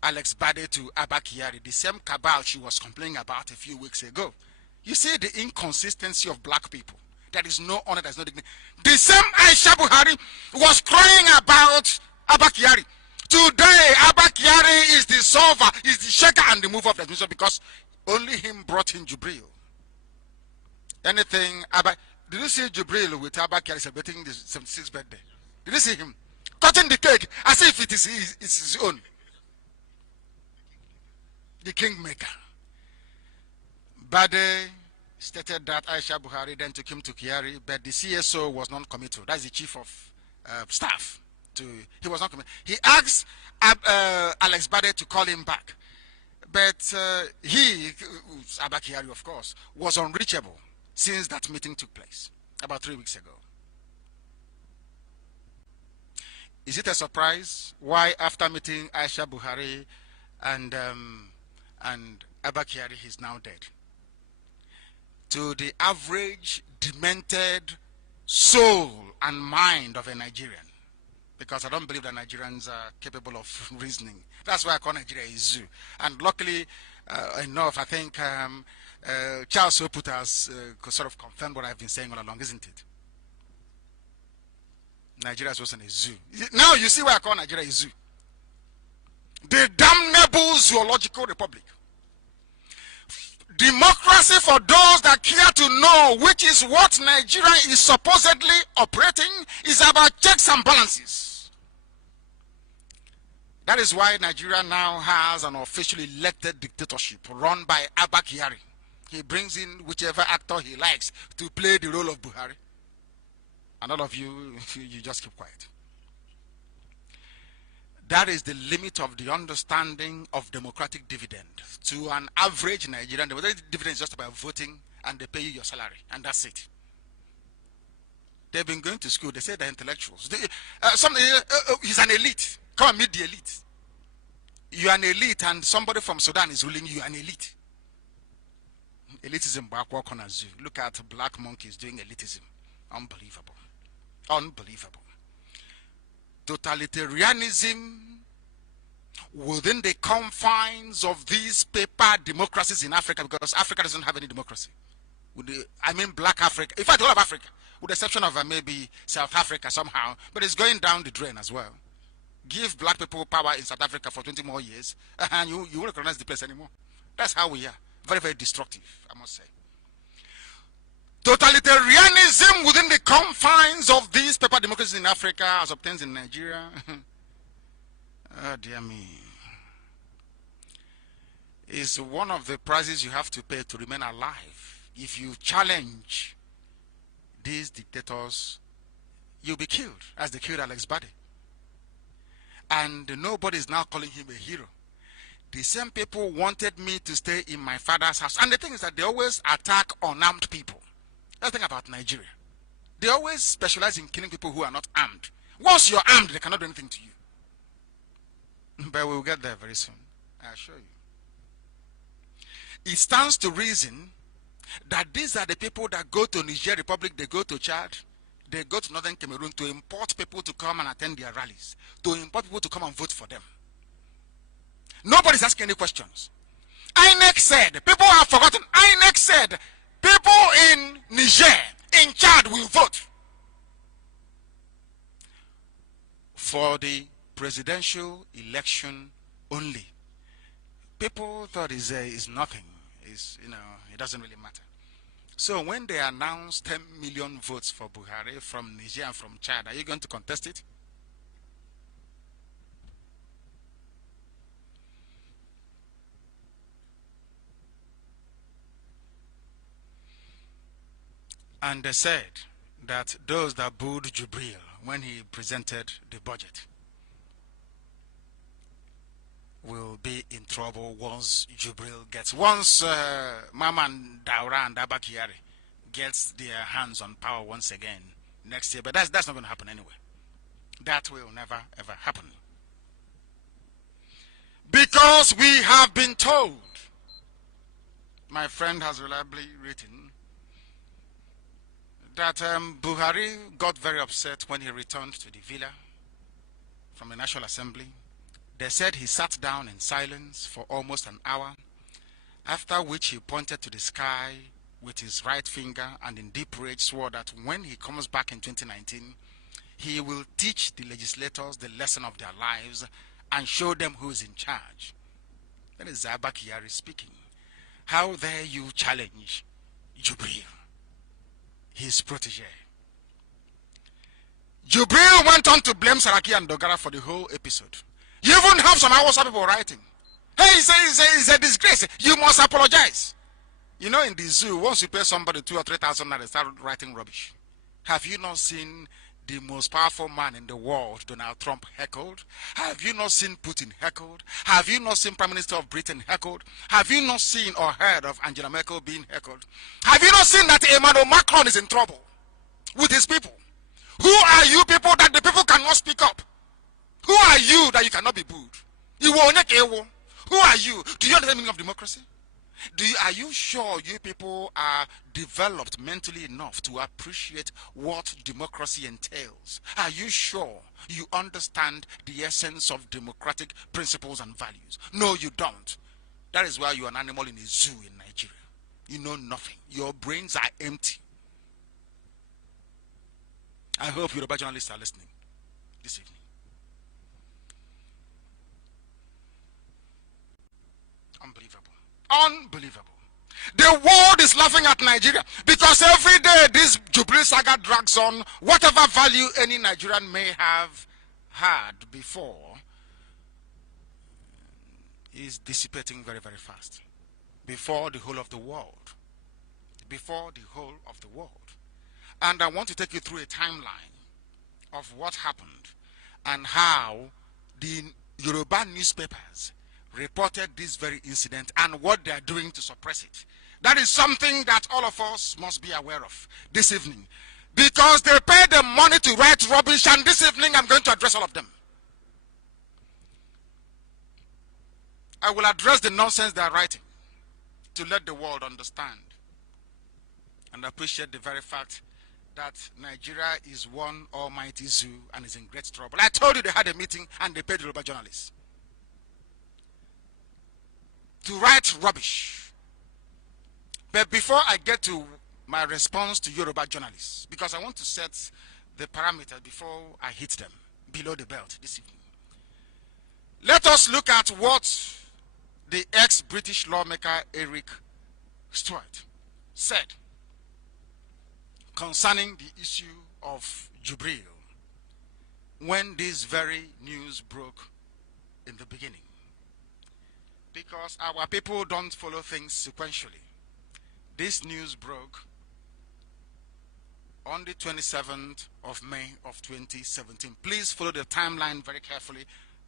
Alex Bade to Abba Kyari, the same cabal she was complaining about a few weeks ago. You see the inconsistency of black people. There is no honor, there is no dignity. The same Aisha Buhari was crying about Abba Kyari. Today, Abba Kyari is the solver, is the shaker and the mover of the administration because only him brought in Jubril. Anything, Abba, did you see Jubril with Abba Kyari celebrating the 76th birthday? Did you see him cutting the cake as if it is his own? The kingmaker. Bade stated that Aisha Buhari then took him to Kyari, but the CSO was not committed. That's the chief of staff. He was not committed. He asked Alex Bade to call him back, but he, Abba Kyari of course, was unreachable since that meeting took place about 3 weeks ago. Is it a surprise why after meeting Aisha Buhari and Abba Kyari, he's now dead? To the average demented soul and mind of a Nigerian, because I don't believe that Nigerians are capable of reasoning. That's why I call Nigeria a zoo. And luckily enough, I think Charles Soput has sort of confirmed what I've been saying all along, isn't it? Nigeria is also a zoo. Now you see why I call Nigeria a zoo. The damnable zoological republic. Democracy for those that care to know, which is what Nigeria is supposedly operating, is about checks and balances. That is why Nigeria now has an officially elected dictatorship run by Abba Kyari. He brings in whichever actor he likes to play the role of Buhari. And all of you, you just keep quiet. That is the limit of the understanding of democratic dividend. To an average Nigerian, democratic dividend is just about voting and they pay you your salary, and that's it. They've been going to school, they say they're intellectuals. He's an elite. Come and meet the elite. You're an elite and somebody from Sudan is ruling you, an elite. Elitism, look at black monkeys doing elitism. Unbelievable. Unbelievable. Totalitarianism within the confines of these paper democracies in Africa, because Africa doesn't have any democracy. I mean black Africa, in fact all of Africa, with the exception of maybe South Africa somehow, but it's going down the drain as well. Give black people power in South Africa for 20 more years and you won't recognize the place anymore. That's how we are. Very, very destructive, I must say. Totalitarianism within the confines of these paper democracies in Africa as obtained in Nigeria. Oh dear me. Is one of the prices you have to pay to remain alive. If you challenge these dictators, you'll be killed, as they killed Alex Bade. And nobody is now calling him a hero. The same people wanted me to stay in my father's house. And the thing is that they always attack unarmed people. That's the thing about Nigeria. They always specialize in killing people who are not armed. Once you're armed, they cannot do anything to you. But we'll get there very soon, I assure you. it stands to reason that these are the people that go to Niger Republic, they go to Chad, they go to Northern Cameroon to import people to come and attend their rallies, to import people to come and vote for them. Nobody's asking any questions. INEC said, people have forgotten, INEC said, people in Niger, in Chad will vote for the presidential election only. People thought is nothing. It doesn't really matter. So when they announced 10 million votes for Buhari from Niger and from Chad, are you going to contest it? And they said that those that booed Jubril when he presented the budget will be in trouble once Jubril gets, once Maman Daura and Abakari gets their hands on power once again next year. But that's not going to happen anyway. That will never ever happen. Because we have been told, my friend has reliably written, that Buhari got very upset when he returned to the villa from the National Assembly. They said he sat down in silence for almost an hour, after which he pointed to the sky with his right finger and in deep rage swore that when he comes back in 2019, he will teach the legislators the lesson of their lives and show them who is in charge. That is Abba Kyari speaking. How dare you challenge Jubril, his protege? Jubril went on to blame Saraki and Dogara for the whole episode. You even have some Hausa people writing, hey, it's a disgrace, you must apologize. You know, in the zoo, once you pay somebody 2,000 or 3,000 naira, they start writing rubbish. Have you not seen the most powerful man in the world, Donald Trump, heckled? Have you not seen Putin heckled? Have you not seen Prime Minister of Britain heckled? Have you not seen or heard of Angela Merkel being heckled? Have you not seen that Emmanuel Macron is in trouble with his people? Who are you people that the people cannot speak up? Who are you that you cannot be booed? Who are you? Do you understand the meaning of democracy? Are you sure you people are developed mentally enough to appreciate what democracy entails? Are you sure you understand the essence of democratic principles and values? No, you don't. That is why you're an animal in a zoo in Nigeria. You know nothing. Your brains are empty. I hope Yoruba journalists are listening this evening. Unbelievable. Unbelievable. The world is laughing at Nigeria because every day this Jubril saga drags on. Whatever value any Nigerian may have had before is dissipating very, very fast. Before the whole of the world. Before the whole of the world. And I want to take you through a timeline of what happened and how the Yoruba newspapers reported this very incident and what they are doing to suppress it. That is something that all of us must be aware of this evening. Because they pay the money to write rubbish, and this evening I'm going to address all of them. I will address the nonsense they are writing to let the world understand and appreciate the very fact that Nigeria is one almighty zoo and is in great trouble. I told you they had a meeting and they paid Yoruba journalists to write rubbish. But before I get to my response to Yoruba journalists, because I want to set the parameters before I hit them below the belt this evening, let us look at what the ex-British lawmaker Eric Stewart said concerning the issue of Jubril when this very news broke in the beginning. Because our people don't follow things sequentially. This news broke on the 27th of May of 2017. Please follow the timeline very carefully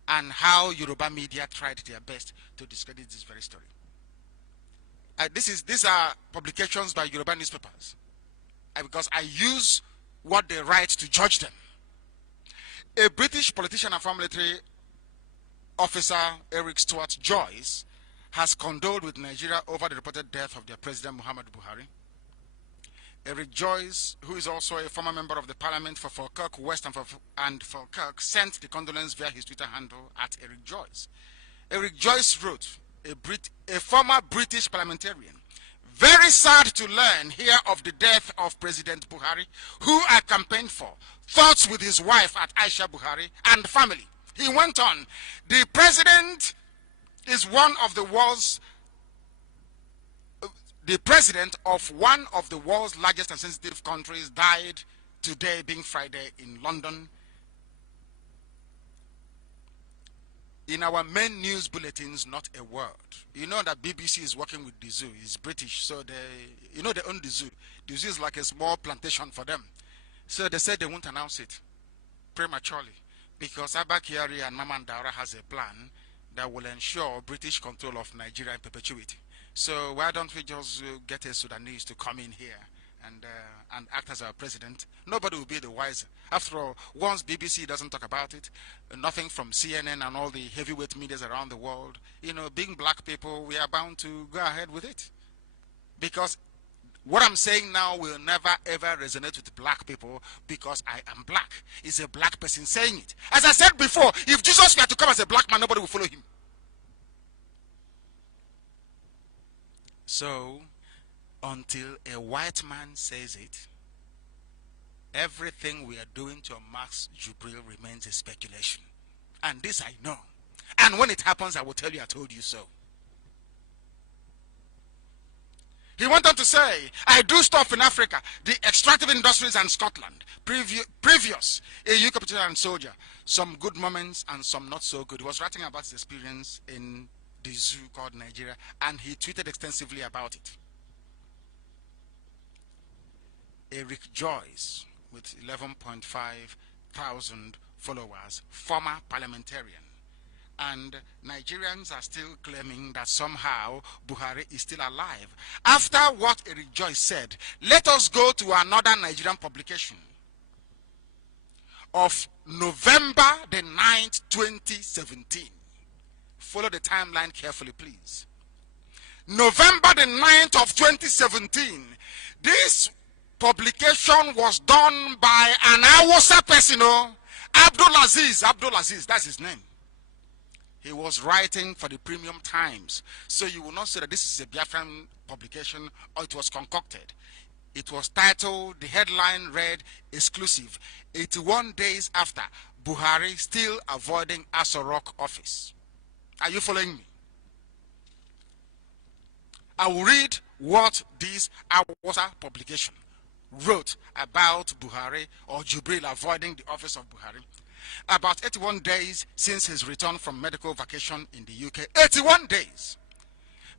and how Yoruba media tried their best to discredit this very story. These are publications by Yoruba newspapers. Because I use what they write to judge them. A British politician and former military officer, Eric Stuart Joyce, has condoled with Nigeria over the reported death of their president, Muhammadu Buhari. Eric Joyce, who is also a former member of the parliament for Falkirk West and Falkirk, sent the condolence via his Twitter handle at Eric Joyce. Eric Joyce wrote, a former British parliamentarian, very sad to learn here of the death of President Buhari, who I campaigned for. Thoughts with his wife at Aisha Buhari and family. He went on, the president is one of the world's largest and sensitive countries died today, being Friday, in London. In our main news bulletins, not a word. You know that BBC is working with the zoo. It's British, so they own the zoo. The zoo is like a small plantation for them. So they said they won't announce it prematurely because Abba Kyari and Maman Daura has a plan that will ensure British control of Nigeria in perpetuity. So why don't we just get a Sudanese to come in here and act as our president? Nobody will be the wiser. After all, once BBC doesn't talk about it, nothing from CNN and all the heavyweight medias around the world, being black people, we are bound to go ahead with it. Because what I'm saying now will never ever resonate with black people because I am black. It's a black person saying it. As I said before, if Jesus were to come as a black man, nobody will follow him. So, until a white man says it, everything we are doing to unmask Jubril remains a speculation. And this I know. And when it happens, I will tell you I told you so. He went on to say, I do stuff in Africa, the extractive industries and Scotland, previous AU captain and soldier, some good moments and some not so good. He was writing about his experience in the zoo called Nigeria, and he tweeted extensively about it. Eric Joyce, with 11.5 thousand followers, former parliamentarian. And Nigerians are still claiming that somehow Buhari is still alive. After what Eric Joyce said, let us go to another Nigerian publication of November the 9th, 2017. Follow the timeline carefully, please. November the 9th of 2017. This publication was done by an Hausa person, Abdul Aziz, that's his name. He was writing for the Premium Times. So you will not say that this is a Biafran publication or it was concocted. It was titled, the headline read, exclusive, 81 days after Buhari still avoiding Aso Rock office. Are you following me? I will read what this Hausa publication wrote about Buhari or Jubril avoiding the office of Buhari. About 81 days since his return from medical vacation in the UK. 81 days.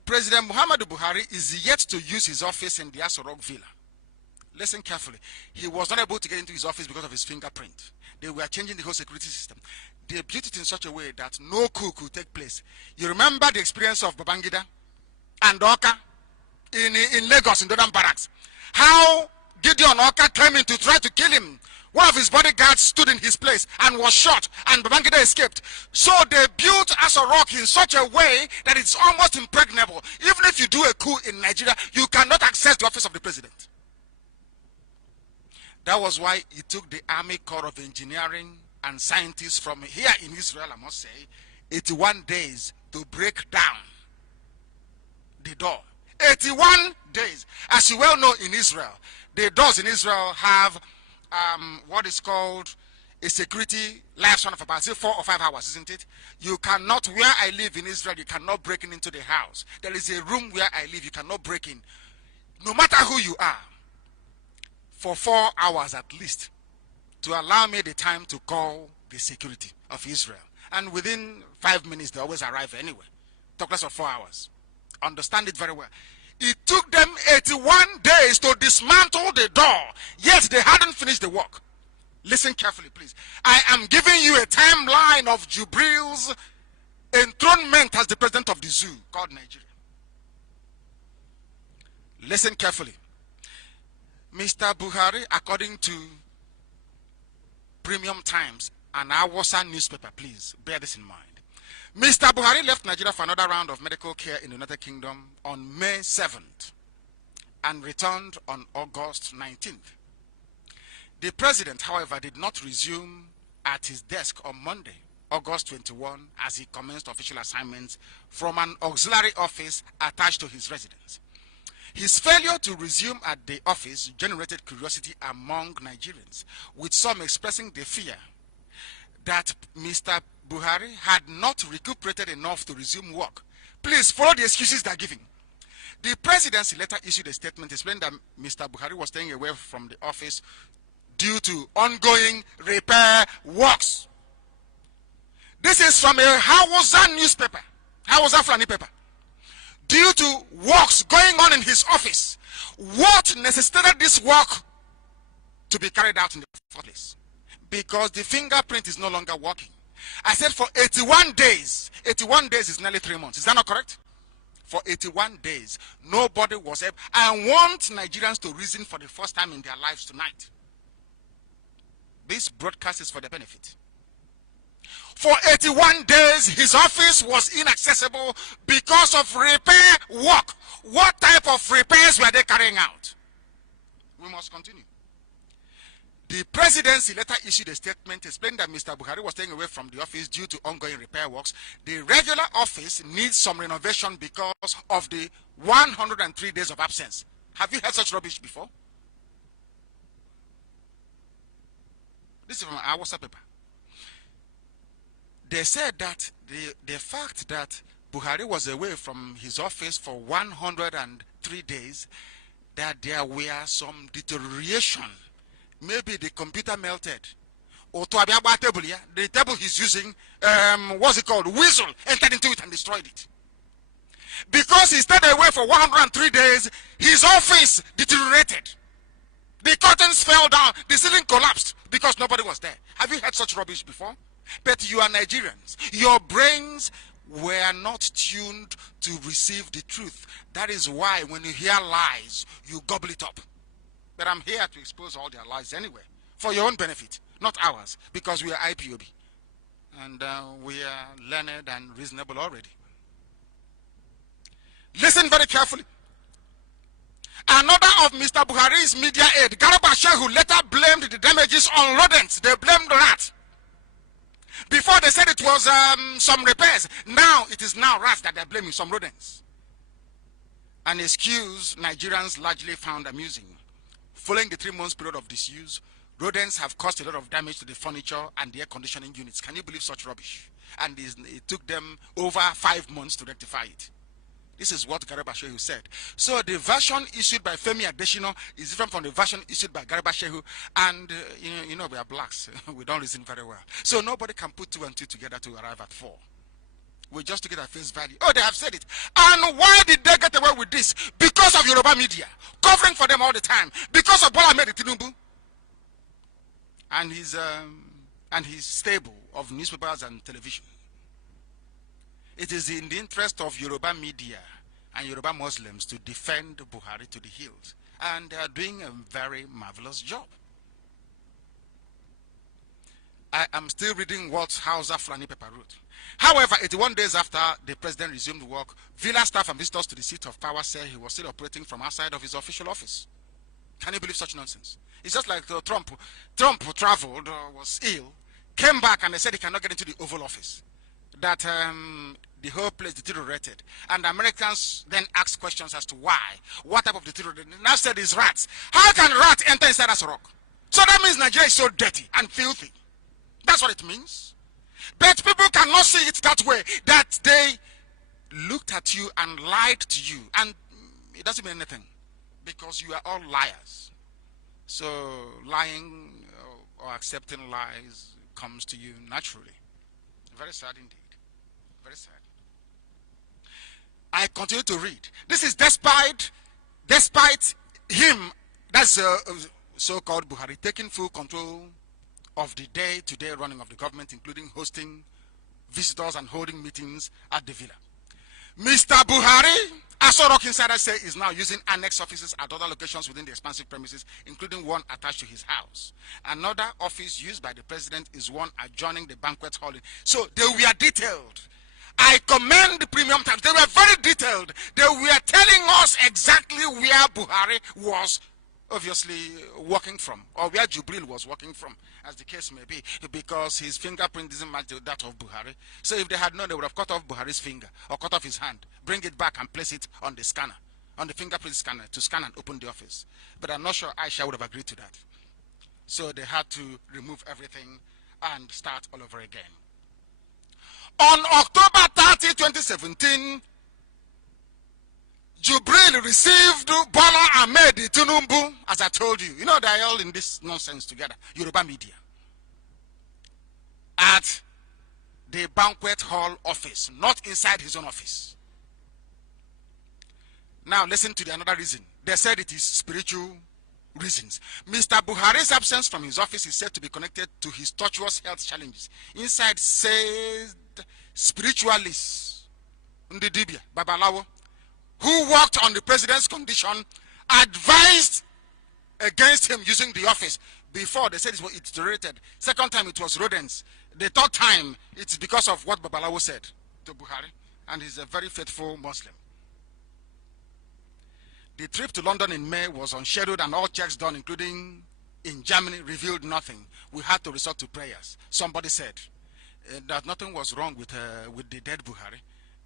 President Muhammadu Buhari is yet to use his office in the Aso Rock Villa. Listen carefully. He was not able to get into his office because of his fingerprint. They were changing the whole security system. They built it in such a way that no coup could take place. You remember the experience of Babangida and Oka in Lagos, in Dodan Barracks. How Gideon Oka came in to try to kill him. One of his bodyguards stood in his place and was shot, and Babangida escaped. So they built Aso Rock in such a way that it's almost impregnable. Even if you do a coup in Nigeria, you cannot access the office of the president. That was why it took the Army Corps of Engineering and scientists from here in Israel, I must say, 81 days to break down the door. 81 days. As you well know, in Israel, the doors in Israel have what is called a security lifespan of about 4 or 5 hours, isn't it? You cannot, where I live in Israel, you cannot break into the house. There is a room where I live, you cannot break in. No matter who you are, for 4 hours at least, to allow me the time to call the security of Israel. And within 5 minutes, they always arrive anyway. Talk less of 4 hours. Understand it very well. It took them 81 days to dismantle the door, yet they hadn't finished the work. Listen carefully, please. I am giving you a timeline of Jubril's enthronement as the president of the zoo called Nigeria. Listen carefully. Mr. Buhari, according to Premium Times, an Hausa newspaper, please bear this in mind. Mr. Buhari left Nigeria for another round of medical care in the United Kingdom on May 7th and returned on August 19th. The president, however, did not resume at his desk on Monday, August 21, as he commenced official assignments from an auxiliary office attached to his residence. His failure to resume at the office generated curiosity among Nigerians, with some expressing the fear that Mr. Buhari had not recuperated enough to resume work. Please follow the excuses they're giving. The presidency later issued a statement explaining that Mr. Buhari was staying away from the office due to ongoing repair works. This is from a Hausa newspaper, Hausa Fulani paper. Due to works going on in his office, what necessitated this work to be carried out in the first place? Because the fingerprint is no longer working. I said for 81 days. 81 days is nearly 3 months. Is that not correct? For 81 days, nobody was able. I want Nigerians to reason for the first time in their lives tonight. This broadcast is for the benefit. For 81 days, his office was inaccessible because of repair work. What type of repairs were they carrying out? We must continue. The presidency later issued a statement explaining that Mr. Buhari was staying away from the office due to ongoing repair works. The regular office needs some renovation because of the 103 days of absence. Have you heard such rubbish before? This is from our WhatsApp paper. They said that the fact that Buhari was away from his office for 103 days, that there were some deterioration. Maybe the computer melted. Or the table he's using, what's it called? Weasel entered into it and destroyed it. Because he stayed away for 103 days, his office deteriorated. The curtains fell down, the ceiling collapsed because nobody was there. Have you heard such rubbish before? But you are Nigerians. Your brains were not tuned to receive the truth. That is why when you hear lies, you gobble it up. But I'm here to expose all their lies anyway, for your own benefit, not ours, because we are IPOB. And we are learned and reasonable already. Listen very carefully. Another of Mr. Buhari's media aide, Garba Shehu, later blamed the damages on rodents. They blamed rats. Before they said it was some repairs. Now it is now rats that they're blaming, some rodents. An excuse Nigerians largely found amusing. Following the 3 months period of disuse, rodents have caused a lot of damage to the furniture and the air conditioning units. Can you believe such rubbish? And it took them over 5 months to rectify it. This is what Garba Shehu said. So the version issued by Femi Adesina is different from the version issued by Garba Shehu. And you know we are blacks. We don't listen very well. So nobody can put 2 and 2 together to arrive at 4. We just took it at face value. Oh, they have said it. And why did they get away with this? Because of Yoruba media covering for them all the time. Because of Bola Ahmed Tinubu and his stable of newspapers and television. It is in the interest of Yoruba media and Yoruba Muslims to defend Buhari to the hilt. And they are doing a very marvelous job. I am still reading what Hausa Fulani paper wrote. However, 81 days after the president resumed work, villa staff and visitors to the seat of power say he was still operating from outside of his official office. Can you believe such nonsense? It's just like Trump traveled, was ill, came back and they said he cannot get into the Oval Office. That the whole place deteriorated. And the Americans then asked questions as to why. What type of deterioration? Now said it's rats. How can rats enter inside us rock? So that means Nigeria is so dirty and filthy. That's what it means. But people cannot see it that way. That they looked at you and lied to you. And it doesn't mean anything. Because you are all liars. So lying or accepting lies comes to you naturally. Very sad indeed. Very sad. I continue to read. This is despite him, that's so-called Buhari, taking full control of the day-to-day running of the government, including hosting visitors and holding meetings at the villa. Mr. Buhari, Aso Rock insiders say, is now using annex offices at other locations within the expansive premises, including one attached to his house. Another office used by the president is one adjoining the banquet hall. So they were detailed. I commend the Premium Times. They were very detailed. They were telling us exactly where Buhari was obviously working from, or where Jubril was working from, as the case may be, because his fingerprint doesn't match that of Buhari. So if they had known, they would have cut off Buhari's finger or cut off his hand, bring it back and place it on the scanner, on the fingerprint scanner, to scan and open the office. But I'm not sure Aisha would have agreed to that. So they had to remove everything and start all over again. On October 30, 2017, Jubril received Bola Ahmed Tinubu, as I told you. You know, they're all in this nonsense together, Yoruba media, at the banquet hall office, not inside his own office. Now listen to another reason. They said it is spiritual reasons. Mr. Buhari's absence from his office is said to be connected to his tortuous health challenges. Inside said spiritualists, Ndidibia, Babalawo, who worked on the president's condition, advised against him using the office. Before, they said it deteriorated. Second time, it was rodents. The third time, it's because of what Babalawo said to Buhari, and he's a very faithful Muslim. The trip to London in May was unscheduled, and all checks done, including in Germany, revealed nothing. We had to resort to prayers. Somebody said that nothing was wrong with the dead Buhari,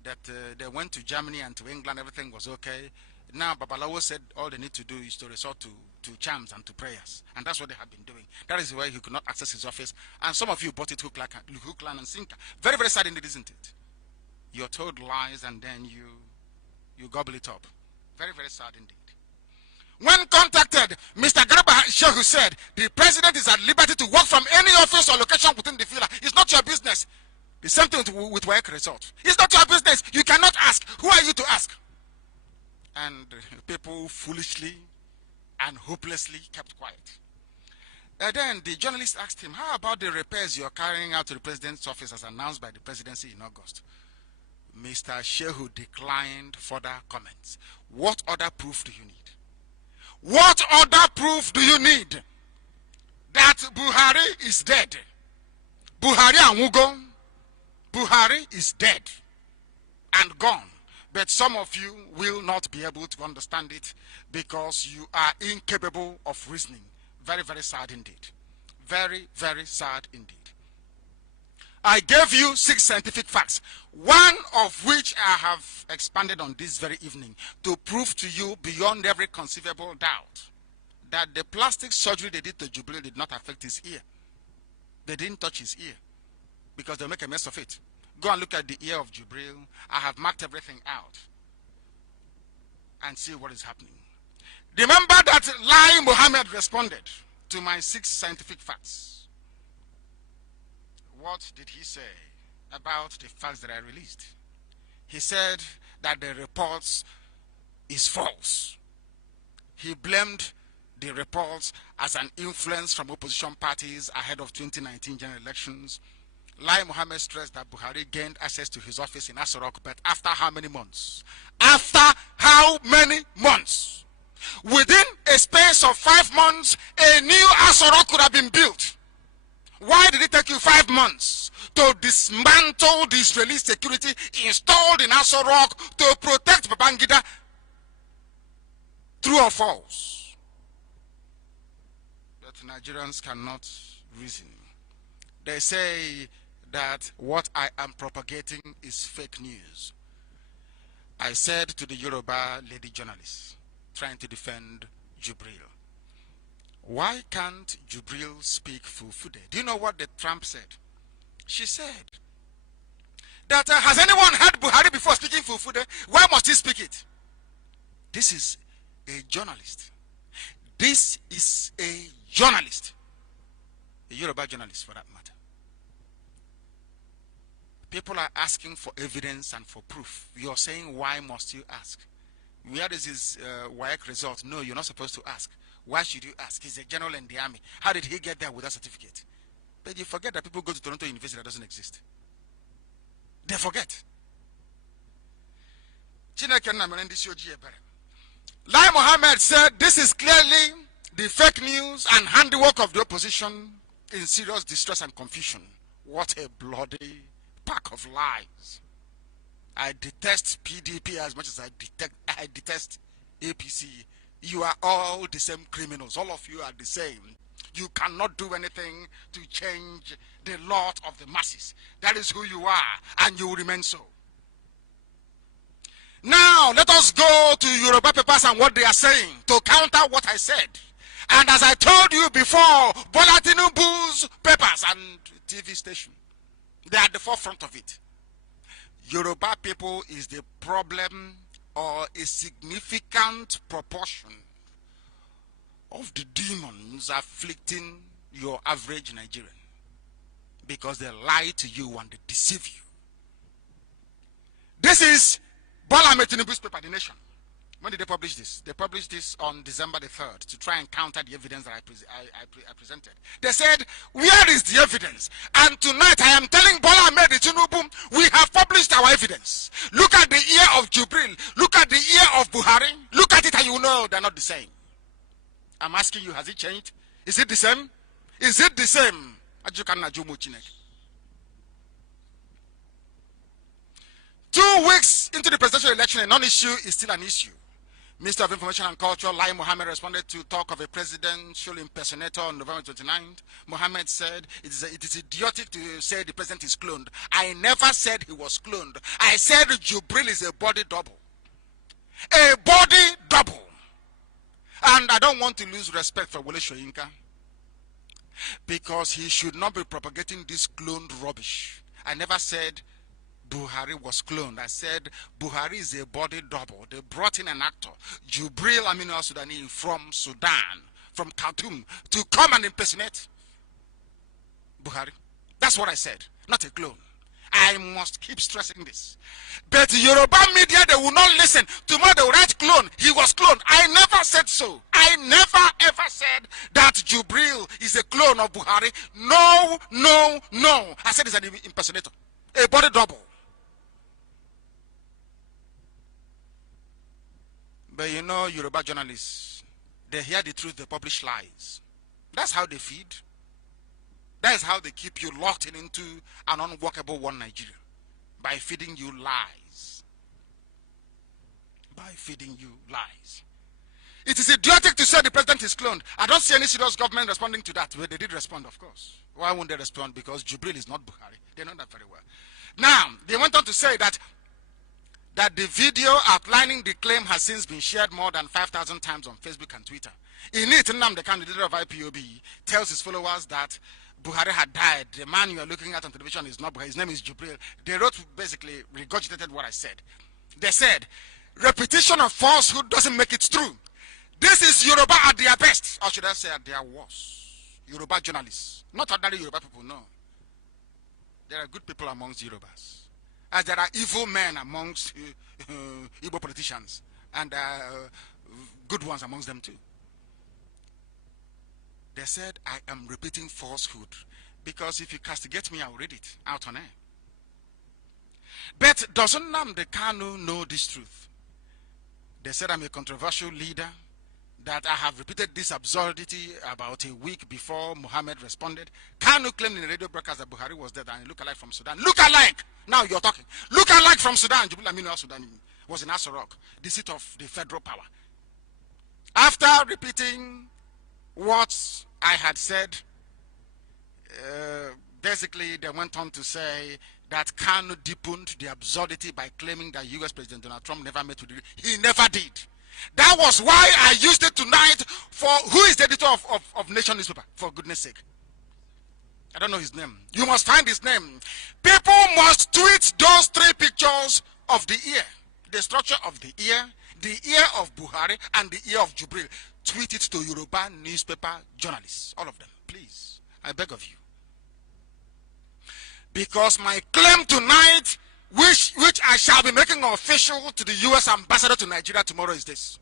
that they went to Germany and to England, everything was okay. Now Babalawo said all they need to do is to resort to charms and to prayers, and that's what they have been doing. That is why he could not access his office, and some of you bought it hook, line, and sinker. Very, very sad indeed, isn't it? You're told lies and then you gobble it up. Very, very sad indeed. When contacted, Mr. Garba Shehu said the president is at liberty to work from any office or location within the villa. It's not your business. The same thing with work result. It's not your business. You cannot ask. Who are you to ask? And people foolishly and hopelessly kept quiet. And then the journalist asked him, how about the repairs you're carrying out to the president's office as announced by the presidency in August? Mr. Shehu declined further comments. What other proof do you need? What other proof do you need that Buhari is dead? Buhari Anwugo. Buhari is dead and gone. But some of you will not be able to understand it because you are incapable of reasoning. Very, very sad indeed. Very, very sad indeed. I gave you 6 scientific facts, one of which I have expanded on this very evening to prove to you beyond every conceivable doubt that the plastic surgery they did to Jubril did not affect his ear. They didn't touch his ear because they'll make a mess of it. Go and look at the ear of Jubril. I have marked everything out and see what is happening. Remember that Lai Mohammed responded to my 6 scientific facts. What did he say about the facts that I released? He said that the reports is false. He blamed the reports as an influence from opposition parties ahead of 2019 general elections. Lai Mohammed stressed that Buhari gained access to his office in Aso Rock, but after how many months? After how many months? Within a space of 5 months, a new Aso Rock could have been built. Why did it take you 5 months to dismantle the Israeli security installed in Aso Rock to protect Babangida? True or false? But Nigerians cannot reason. They say that what I am propagating is fake news. I said to the Yoruba lady journalist trying to defend Jubril, why can't Jubril speak Fulfude? Do you know what the Trump said? She said that has anyone heard Buhari before speaking Fulfude? Why must he speak it? This is a journalist. This is a journalist. A Yoruba journalist for that matter. People are asking for evidence and for proof. You're saying, why must you ask? Where is his WAEC result? No, you're not supposed to ask. Why should you ask? He's a general in the army. How did he get there without certificate? But you forget that people go to Toronto University that doesn't exist. They forget. Lai Mohammed said this is clearly the fake news and handiwork of the opposition in serious distress and confusion. What a bloody pack of lies. I detest PDP as much as I detest APC. You are all the same criminals. All of you are the same. You cannot do anything to change the lot of the masses. That is who you are, and you will remain so. Now, let us go to Yoruba papers and what they are saying to counter what I said. And as I told you before, Bola Tinubu's papers and TV station, they are at the forefront of it. Yoruba people is the problem, or a significant proportion of the demons afflicting your average Nigerian, because they lie to you and they deceive you. This is Bola Tinubu's paper, The Nation. When did they publish this? They published this on December the 3rd to try and counter the evidence that I presented. They said, where is the evidence? And tonight I am telling Bola Tinubu, we have published our evidence. Look at the ear of Jubril. Look at the ear of Buhari. Look at it and you know they're not the same. I'm asking you, has it changed? Is it the same? Is it the same? 2 weeks into the presidential election, a non-issue is still an issue. Minister of Information and Culture, Lai Mohammed, responded to talk of a presidential impersonator on November 29th. Mohammed said, it is idiotic to say the president is cloned. I never said he was cloned. I said Jubril is a body double. A body double. And I don't want to lose respect for Wole Soyinka, because he should not be propagating this cloned rubbish. I never said Buhari was cloned. I said Buhari is a body double. They brought in an actor, Jubril Aminu al-Sudani, from Sudan, from Khartoum, to come and impersonate Buhari. That's what I said, not a clone. I must keep stressing this. But Yoruba media, they will not listen. Tomorrow they will write clone. He was cloned. I never said so. I never ever said that Jubril is a clone of Buhari. No, no, no. I said he's an impersonator, a body double. But you know, Yoruba journalists, they hear the truth, they publish lies. That's how they feed. That is how they keep you locked into an unworkable one Nigeria. By feeding you lies. By feeding you lies. It is idiotic to say the president is cloned. I don't see any serious government responding to that. But they did respond, of course. Why won't they respond? Because Jubril is not Buhari. They know that very well. Now, they went on to say that the video outlining the claim has since been shared more than 5,000 times on Facebook and Twitter. In it, Nnamdi Kanu, the leader of IPOB, tells his followers that Buhari had died. The man you are looking at on television is not Buhari. His name is Jubril. They wrote, basically regurgitated what I said. They said, repetition of falsehood doesn't make it true. This is Yoruba at their best, or should I say at their worst. Yoruba journalists, not ordinary Yoruba people, no. There are good people amongst Yorubas, as there are evil men amongst Igbo politicians, and good ones amongst them too. They said, I am repeating falsehood, because if you castigate me, I'll read it out on air. But doesn't Nnamdi Kanu know this truth? They said I'm a controversial leader, that I have repeated this absurdity about a week before Mohammed responded. Kanu claimed in the radio broadcast that Buhari was dead and look-alike from Sudan. Look-alike! Now you're talking. Look-alike from Sudan. Jubril Aminu al-Sudani was in Asarok, the seat of the federal power. After repeating what I had said, basically they went on to say that Kanu deepened the absurdity by claiming that US President Donald Trump never met with him. He never did. That was why I used it tonight for who is the editor of Nation newspaper, for goodness sake. I don't know his name. You must find his name. People must tweet those 3 pictures of the ear. The structure of the ear of Buhari, and the ear of Jubril. Tweet it to Yoruba newspaper journalists. All of them, please. I beg of you. Because my claim tonight, which I shall be making official to the U.S. ambassador to Nigeria tomorrow, is this: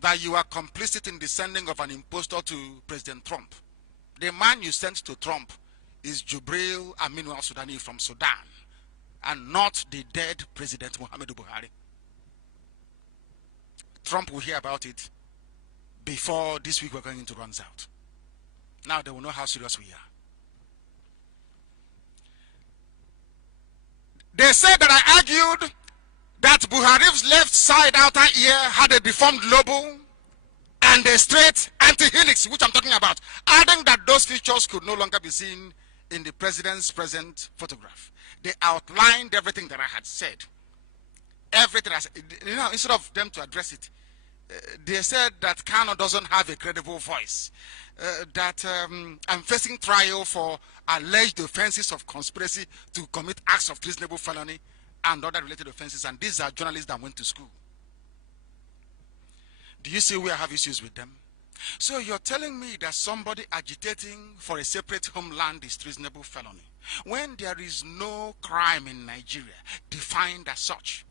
that you are complicit in the sending of an impostor to President Trump. The man you sent to Trump is Jubril Aminu al-Sudani from Sudan, and not the dead President Muhammadu Buhari. Trump will hear about it before this week we're going to runs out. Now they will know how serious we are. They said that I argued that Buhari's left side outer ear had a deformed lobe and a straight anti-helix, which I'm talking about, adding that those features could no longer be seen in the president's present photograph. They outlined everything that I had said. Everything I said, you know, instead of them to address it, they said that Kanu doesn't have a credible voice, that I'm facing trial for alleged offenses of conspiracy to commit acts of treasonable felony and other related offenses, and these are journalists that went to school. Do you see where I have issues with them? So you're telling me that somebody agitating for a separate homeland is treasonable felony, when there is no crime in Nigeria defined as such?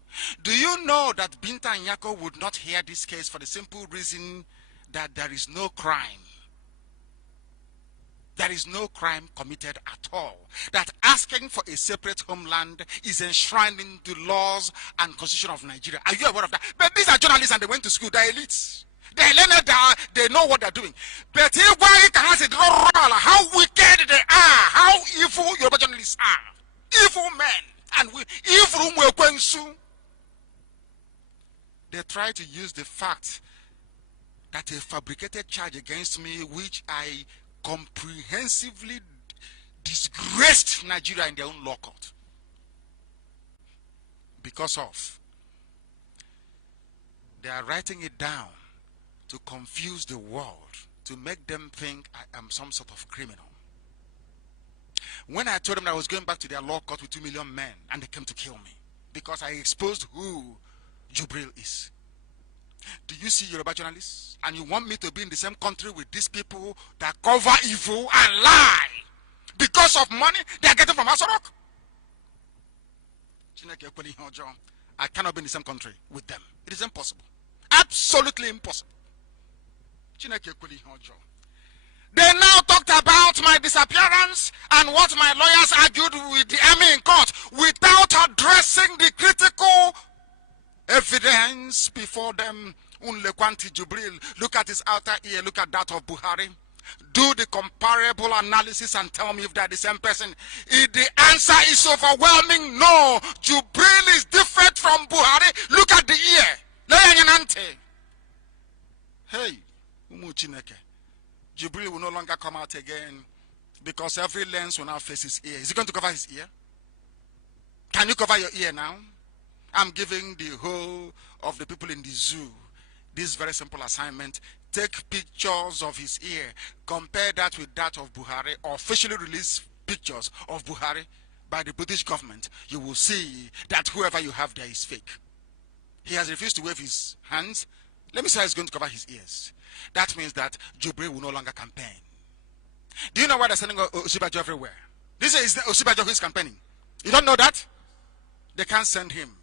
Do you know that Binta Nyako would not hear this case for the simple reason that there is no crime? There is no crime committed at all. That asking for a separate homeland is enshrined into laws and constitution of Nigeria. Are you aware of that? But these are journalists and they went to school. They're elites. They're learned, they know what they're doing. But how wicked they are, how evil your journalists are. Evil men and evil. They try to use the fact that a fabricated charge against me, which I comprehensively disgraced Nigeria in their own law court because of, they are writing it down to confuse the world, to make them think I am some sort of criminal. When I told them that I was going back to their law court with 2 million men, and they came to kill me because I exposed who Jubril is. Do you see Yoruba journalists? And you want me to be in the same country with these people that cover evil and lie because of money they are getting from Asorok? I cannot be in the same country with them. It is impossible. Absolutely impossible. They now talked about my disappearance and what my lawyers argued with the army in court without addressing the critical evidence before them. Jubril, look at his outer ear, look at that of Buhari. Do the comparable analysis and tell me if they're the same person. If the answer is overwhelming, no. Jubril is different from Buhari. Look at the ear. Hey, Jubril will no longer come out again because every lens will now face his ear. Is he going to cover his ear? Can you cover your ear now? I'm giving the whole of the people in the zoo this very simple assignment. Take pictures of his ear, compare that with that of Buhari, or officially release pictures of Buhari by the British government. You will see that whoever you have there is fake. He has refused to wave his hands. Let me say he's going to cover his ears. That means that Jubril will no longer campaign. Do you know why they're sending Osibajo everywhere? This is the Osibajo who is campaigning. You don't know that? They can't send him.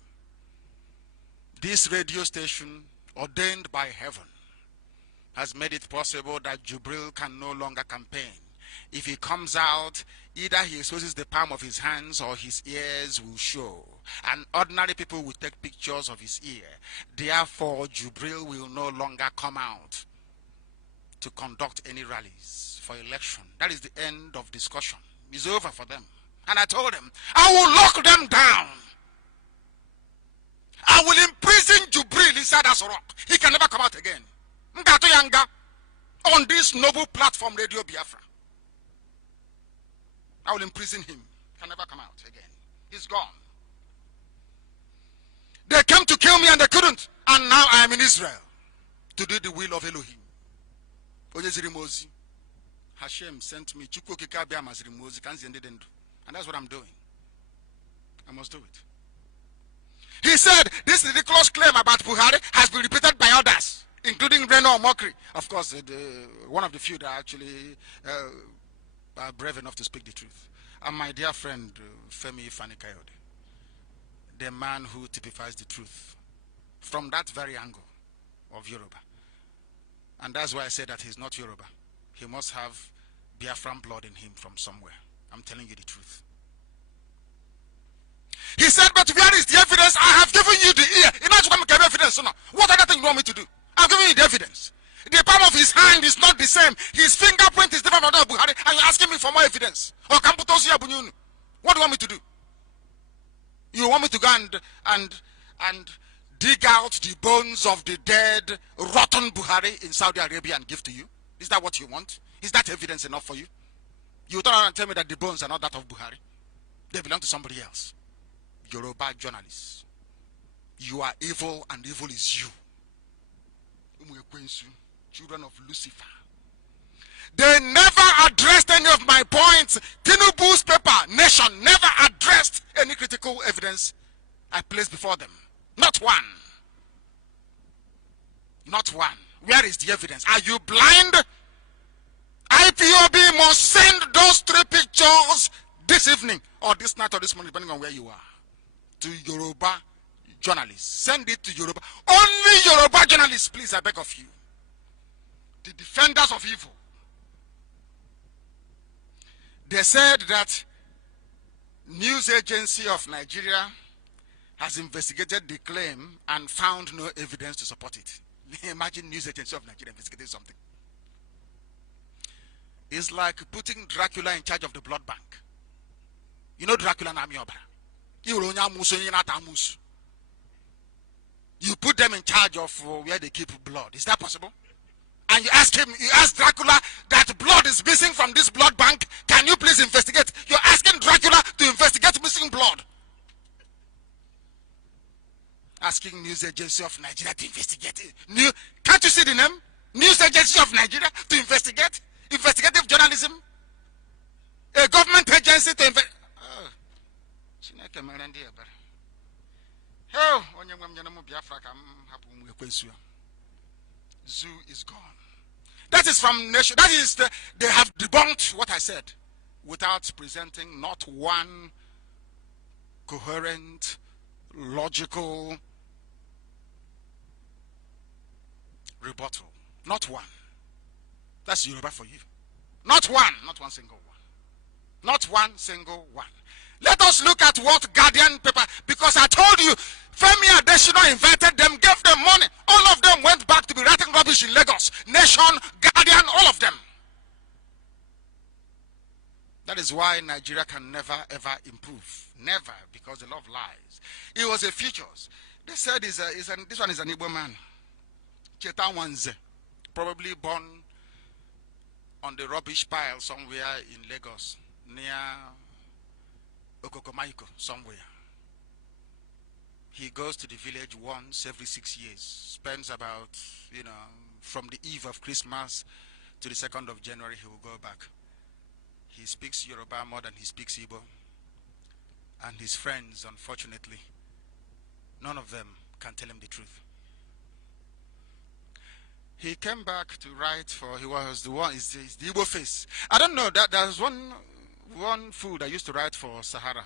This radio station, ordained by heaven, has made it possible that Jubril can no longer campaign. If he comes out, either he exposes the palm of his hands or his ears will show. And ordinary people will take pictures of his ear. Therefore, Jubril will no longer come out to conduct any rallies for election. That is the end of discussion. It's over for them. And I told them, I will lock them down. I will imprison Jubril inside Asorok. He can never come out again. Ngato Yanga on this noble platform, Radio Biafra. I will imprison him. He can never come out again. He's gone. They came to kill me and they couldn't. And now I am in Israel to do the will of Elohim. Hashem sent me. And that's what I'm doing. I must do it. He said this ridiculous claim about Buhari has been repeated by others, including Reno Mokri. Of course, one of the few that actually are brave enough to speak the truth. And my dear friend, Femi Fani-Kayode, the man who typifies the truth from that very angle of Yoruba. And that's why I say that he's not Yoruba. He must have Biafran blood in him from somewhere. I'm telling you the truth. He said, but where is the evidence? I have given you the ear. Imagine what kind of evidence. No. What other thing you want me to do? I've given you the evidence. The palm of his hand is not the same. His fingerprint is different from that of Buhari. And you're asking me for more evidence. Or what do you want me to do? you want me to go and dig out the bones of the dead, rotten Buhari in Saudi Arabia and give to you? Is that what you want? Is that evidence enough for you? You turn around and tell me that the bones are not that of Buhari. They belong to somebody else. Yoruba journalists. You are evil and evil is you. Children of Lucifer. They never addressed any of my points. Tinubu's paper, Nation, never addressed any critical evidence I placed before them. Not one. Not one. Where is the evidence? Are you blind? IPOB must send those 3 pictures this evening or this night or this morning, depending on where you are, to Yoruba journalists. Send it to Yoruba. Only Yoruba journalists, please, I beg of you. The defenders of evil. They said that News Agency of Nigeria has investigated the claim and found no evidence to support it. Imagine News Agency of Nigeria investigating something. It's like putting Dracula in charge of the blood bank. You know Dracula Namioba. You put them in charge of where they keep blood. Is that possible? And you ask Dracula that blood is missing from this blood bank. Can you please investigate? You're asking Dracula to investigate missing blood. Asking News Agency of Nigeria to investigate. Can't you see the name? News Agency of Nigeria to investigate? Investigative journalism? A government agency to investigate? Zoo is gone. That is from Nation. That is they have debunked what I said without presenting not one coherent, logical rebuttal. Not one. That's Yoruba for you. Not one single one. Not one single one. Let us look at what Guardian paper, because I told you, Femi Adesina invited them, gave them money. All of them went back to be writing rubbish in Lagos. Nation, Guardian, all of them. That is why Nigeria can never ever improve. Never, because they love lies. It was a features. They said this one is an Igbo man. Cheta Wanze, probably born on the rubbish pile somewhere in Lagos, near Okokomaiko, somewhere. He goes to the village once every 6 years, spends about, from the eve of Christmas to the 2nd of January, he will go back. He speaks Yoruba more than he speaks Igbo. And his friends, unfortunately, none of them can tell him the truth. He came back to write he was the one, is the Igbo face. I don't know, there's one fool that used to write for Sahara.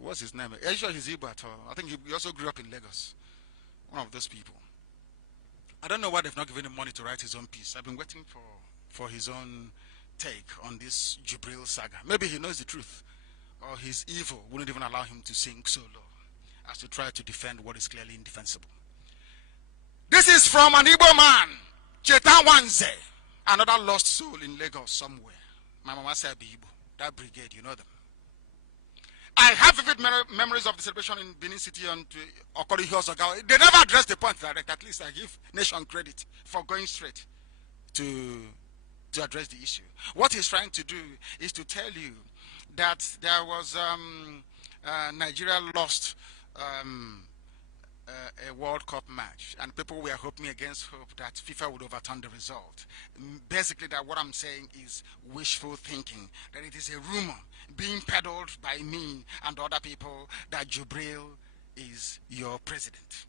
What's his name? Are you sure he's Igbo at all? I think he also grew up in Lagos. One of those people. I don't know why they've not given him money to write his own piece. I've been waiting for his own take on this Jubril saga. Maybe he knows the truth, or his evil wouldn't even allow him to sing solo as to try to defend what is clearly indefensible. This is from an Igbo man, Cheta Wanze, another lost soul in Lagos somewhere. My mama said Igbo, that brigade, you know them. I have vivid memories of the celebration in Benin City and Okori Hiosogawa. They never addressed the point direct. At least I give Nation credit for going straight to address the issue. What he's trying to do is to tell you that there was Nigeria lost a World Cup match, and people were hoping against hope that FIFA would overturn the result. Basically, that what I'm saying is wishful thinking, that it is a rumor being peddled by me and other people that Jubril is your president.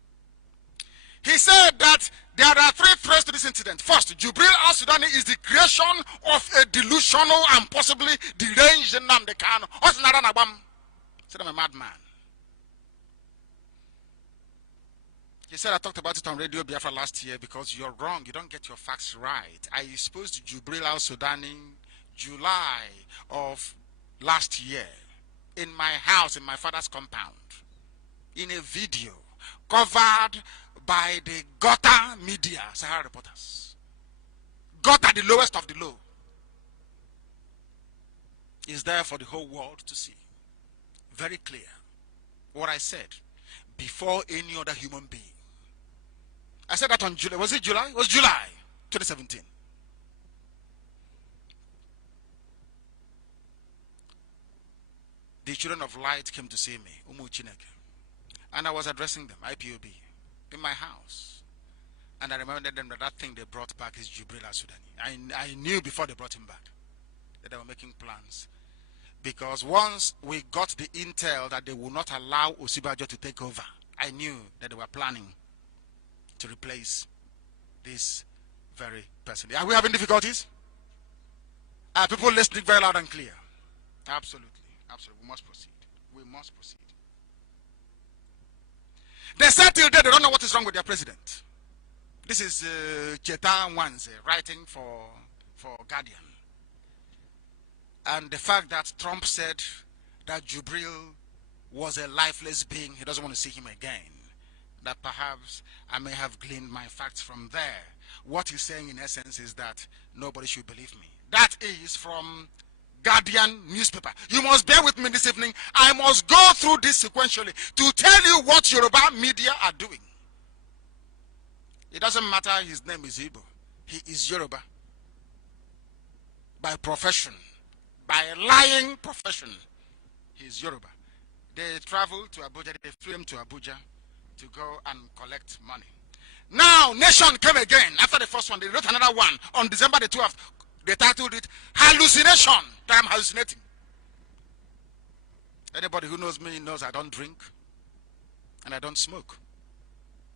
He said that there are 3 threats to this incident. First, Jubril al-Sudani is the creation of a delusional and possibly deranged Nnamdi Kanu. Said I'm a madman. He said I talked about it on Radio Biafra last year because you're wrong. You don't get your facts right. I exposed Jubril al-Sudani July of last year in my house, in my father's compound, in a video covered by the gutter media, Sahara reporters. Gutter, the lowest of the low, is there for the whole world to see. Very clear. what I said before any other human being. I said that on July. Was it July? It was July 2017. The children of light came to see me, Umu Chineke, and I was addressing them, IPOB, in my house. And I reminded them that that thing they brought back is Jubril Sudani. I knew before they brought him back that they were making plans. Because once we got the intel that they would not allow Osibajo to take over, I knew that they were planning to replace this very person. Are we having difficulties? Are people listening very loud and clear? Absolutely. Absolutely. We must proceed. We must proceed. They said till today they don't know what is wrong with their president. This is Cheta Wanze writing for Guardian. And the fact that Trump said that Jubril was a lifeless being, he doesn't want to see him again, that perhaps I may have gleaned my facts from there. What he's saying in essence is that nobody should believe me. That is from Guardian newspaper. You must bear with me this evening. I must go through this sequentially to tell you what Yoruba media are doing. It doesn't matter his name is Igbo. He is Yoruba. By profession. By lying profession. He is Yoruba. They traveled to Abuja. They flew him to Abuja to go and collect money. Now, Nation came again. After the first one, they wrote another one on December the 12th. They titled it Hallucination. That I'm hallucinating. Anybody who knows me knows I don't drink and I don't smoke.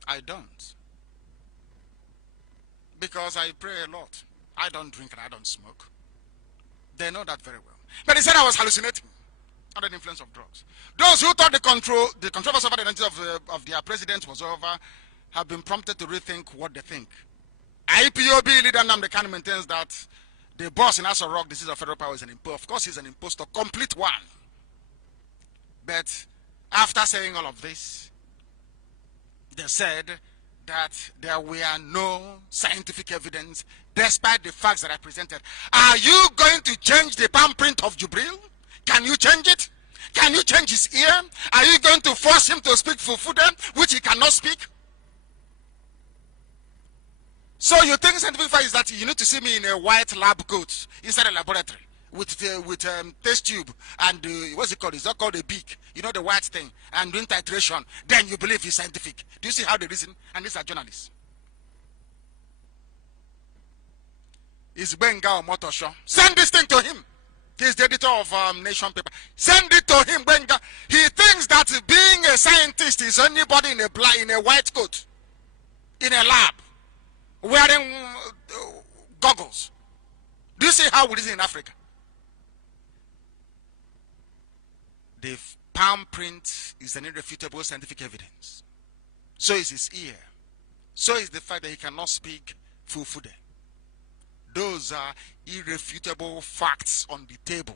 I don't. Because I pray a lot. I don't drink and I don't smoke. They know that very well. But they said I was hallucinating under the influence of drugs. Those who thought the controversy over the identity of their president was over have been prompted to rethink what they think. IPOB leader Nnamdi Kanu maintains that the boss in Aso Rock, the seat of federal power, is an impostor. Of course, he's an impostor, complete one. But after saying all of this, they said that there were no scientific evidence despite the facts that I presented. Are you going to change the palm print of Jubril? Can you change it? Can you change his ear? Are you going to force him to speak Fufude, which he cannot speak? So you think scientific fact is that you need to see me in a white lab coat inside a laboratory with test tube and what's it called? It's not called a beak. You know, the white thing, and doing titration. Then you believe it's scientific. Do you see how they reason? And these are journalists. It's Benga or Motosho. Send this thing to him. He's the editor of Nation paper. Send it to him, Benga. He thinks that being a scientist is anybody in a white coat, in a lab, wearing goggles. Do you see how it is in Africa? The palm print is an irrefutable scientific evidence. So is his ear. So is the fact that he cannot speak Fufude. Those are irrefutable facts on the table.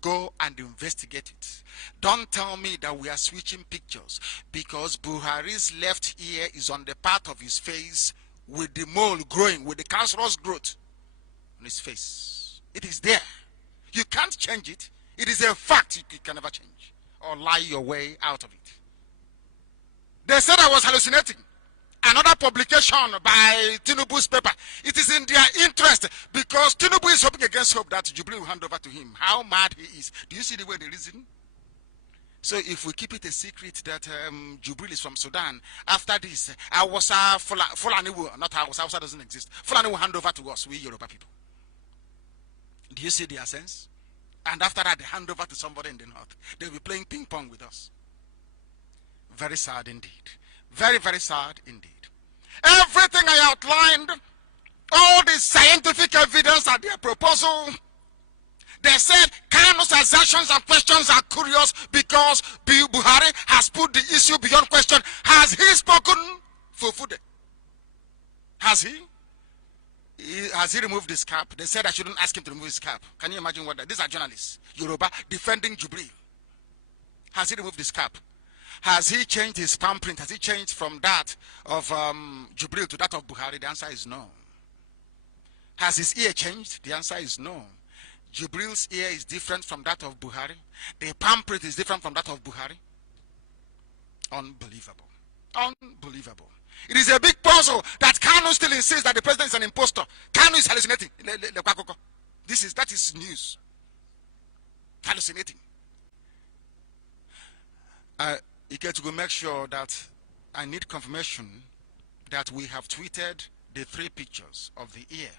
Go and investigate it. Don't tell me that we are switching pictures because Buhari's left ear is on the part of his face with the mole growing, with the cancerous growth on his face. It is there. You can't change it. It is a fact you can never change or lie your way out of it. They said I was hallucinating. Another publication by Tinubu's paper. It is in their interest because Tinubu is hoping against hope that Jubril will hand over to him. How mad he is. Do you see the way they reason? So if we keep it a secret that Jubril is from Sudan, after this, Fulani will, not Hausa doesn't exist. Fulani will hand over to us, we Yoruba people. Do you see their sense? And after that, they hand over to somebody in the north. They'll be playing ping pong with us. Very sad indeed. Very, very sad indeed. Everything I outlined, all the scientific evidence at their proposal, they said Kanu's assertions and questions are curious because Buhari has put the issue beyond question. Has he spoken Fufude? Has he? Has he removed his cap? They said I shouldn't ask him to remove his cap. Can you imagine what that? These are journalists, Yoruba, defending Jubril. Has he removed his cap? Has he changed his palm print? Has he changed from that of Jubril to that of Buhari? The answer is no. Has his ear changed? The answer is no. Jubril's ear is different from that of Buhari. The palm print is different from that of Buhari. Unbelievable. Unbelievable. It is a big puzzle that Kanu still insists that the president is an impostor. Kanu is hallucinating. That is news. Hallucinating. You get to go make sure that I need confirmation that we have tweeted the 3 pictures of the ear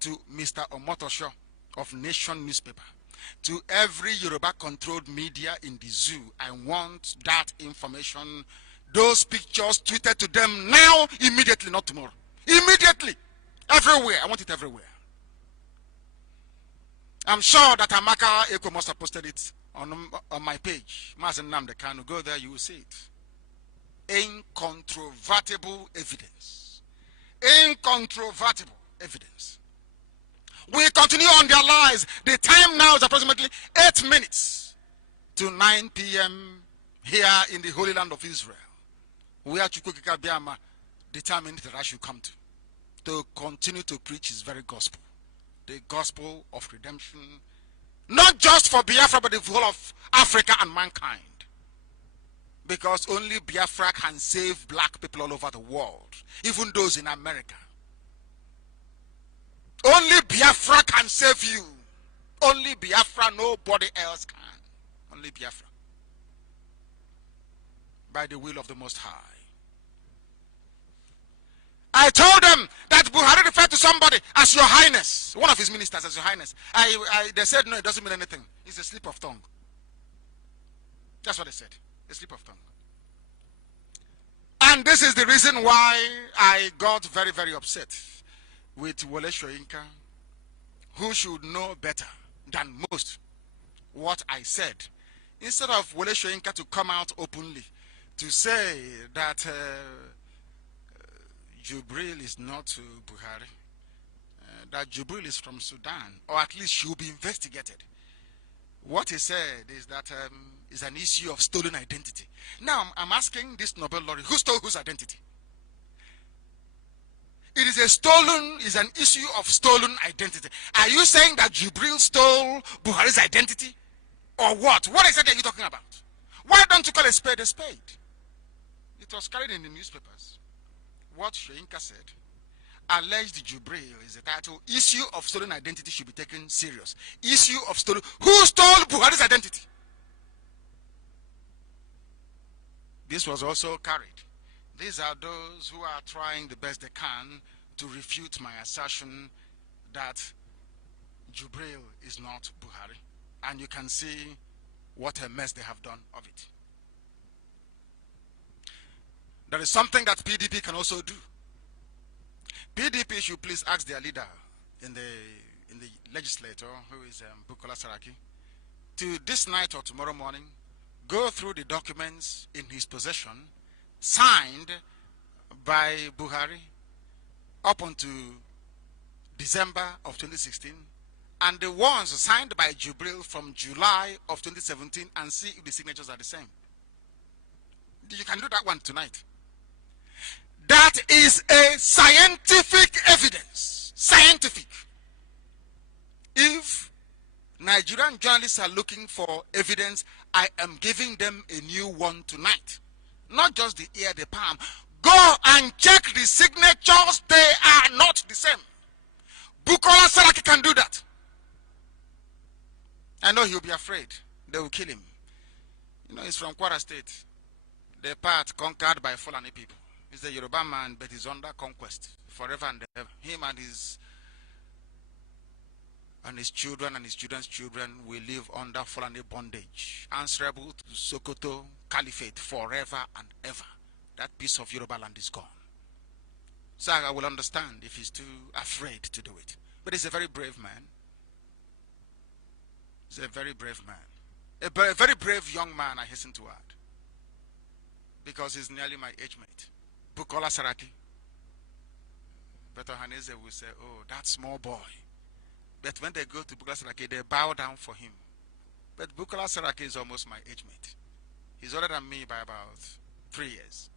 to Mr. Omotosho of Nation newspaper, to every Yoruba controlled media in the zoo. I want that information, those pictures tweeted to them now, immediately, not tomorrow. Immediately. Everywhere. I want it everywhere. I'm sure that Amaka Eko must have posted it on my page. Mazen Nnamdi Kanu, go there, you will see it. Incontrovertible evidence. Incontrovertible evidence. We continue on their lies. The time now is approximately 8 minutes to 9 p.m. here in the Holy Land of Israel, where Chukwukika Biama determined that I should come to continue to preach his very gospel, the gospel of redemption, not just for Biafra, but the whole of Africa and mankind. Because only Biafra can save black people all over the world, even those in America. Only Biafra can save you. Only Biafra, nobody else can. Only Biafra. By the will of the Most High. I told them that Buhari referred to somebody as Your Highness, one of his ministers as Your Highness. They said, no, it doesn't mean anything. It's a slip of tongue. That's what they said, a slip of tongue. And this is the reason why I got very, very upset with Wole Soyinka, who should know better than most what I said. Instead of Wole Soyinka to come out openly to say that Jubril is not Buhari, that Jubril is from Sudan, or at least should be investigated. What he said is that is an issue of stolen identity. Now I'm asking this Nobel laureate, who stole whose identity? It is an issue of stolen identity. Are you saying that Jubril stole Buhari's identity? Or what? What exactly are you talking about? Why don't you call a spade a spade? It was carried in the newspapers. What Soyinka said, alleged Jubril is the title, issue of stolen identity should be taken serious. Issue of stolen, who stole Buhari's identity? This was also carried. These are those who are trying the best they can to refute my assertion that Jubril is not Buhari. And you can see what a mess they have done of it. There is something that PDP can also do. PDP should please ask their leader in the legislature, who is Bukola Saraki, to this night or tomorrow morning go through the documents in his possession signed by Buhari up until December of 2016 and the ones signed by Jubril from July of 2017 and see if the signatures are the same. You can do that one tonight. That is a scientific evidence. Scientific. If Nigerian journalists are looking for evidence, I am giving them a new one tonight. Not just the ear, the palm. Go and check the signatures. They are not the same. Bukola Saraki can do that. I know he'll be afraid. They will kill him. You know, he's from Kwara State. The part conquered by Fulani people. He's a Yoruba man, but he's under conquest forever and ever. Him and his children and his children's children will live under Fulani bondage, answerable to Sokoto Caliphate forever and ever. That piece of Yoruba land is gone. So I will understand if he's too afraid to do it. But he's a very brave man. He's a very brave man. A very brave young man, I hasten to add. Because he's nearly my age mate. Bukola Saraki. Beto Haneze will say, oh, that small boy. But when they go to Bukola Saraki, they bow down for him. But Bukola Saraki is almost my age mate. He's older than me by about 3 years.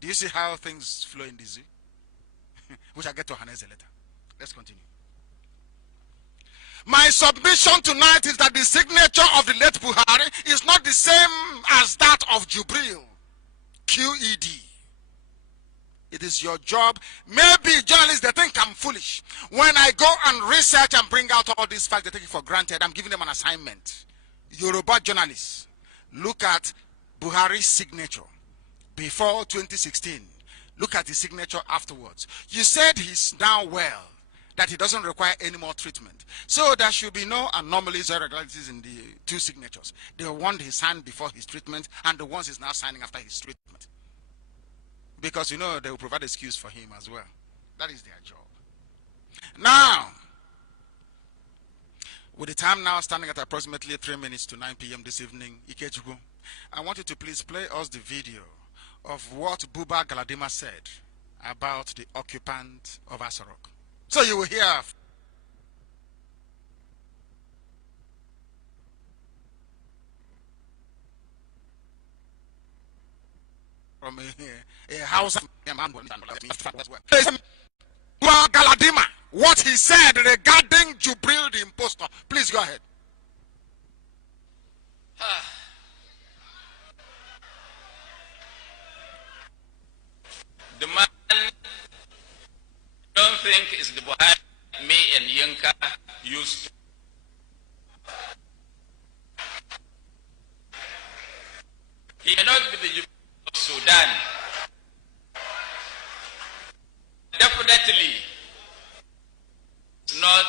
Do you see how things flow in the zoo? We shall get to Haneze later. Let's continue. My submission tonight is that the signature of the late Buhari is not the same as that of Jubril. QED. It is your job. Maybe journalists, they think I'm foolish. When I go and research and bring out all these facts, they take it for granted. I'm giving them an assignment. Yoruba journalists, look at Buhari's signature before 2016. Look at his signature afterwards. You said he's now well, that he doesn't require any more treatment. So there should be no anomalies or irregularities in the two signatures. The one he signed before his treatment and the ones he's now signing after his treatment. Because you know they will provide excuse for him as well. That is their job. Now, with the time now standing at approximately 3 minutes to 9 p.m. this evening, Ikechukwu, I want you to please play us the video of what Buba Galadima said about the occupant of Asarok. So you will hear from a house Galadima, what he said regarding Jubril the impostor. Please go ahead. The man I don't think is the Buhari me and Yinka used to. He may not be the Jubril of Sudan. Definitely, it's not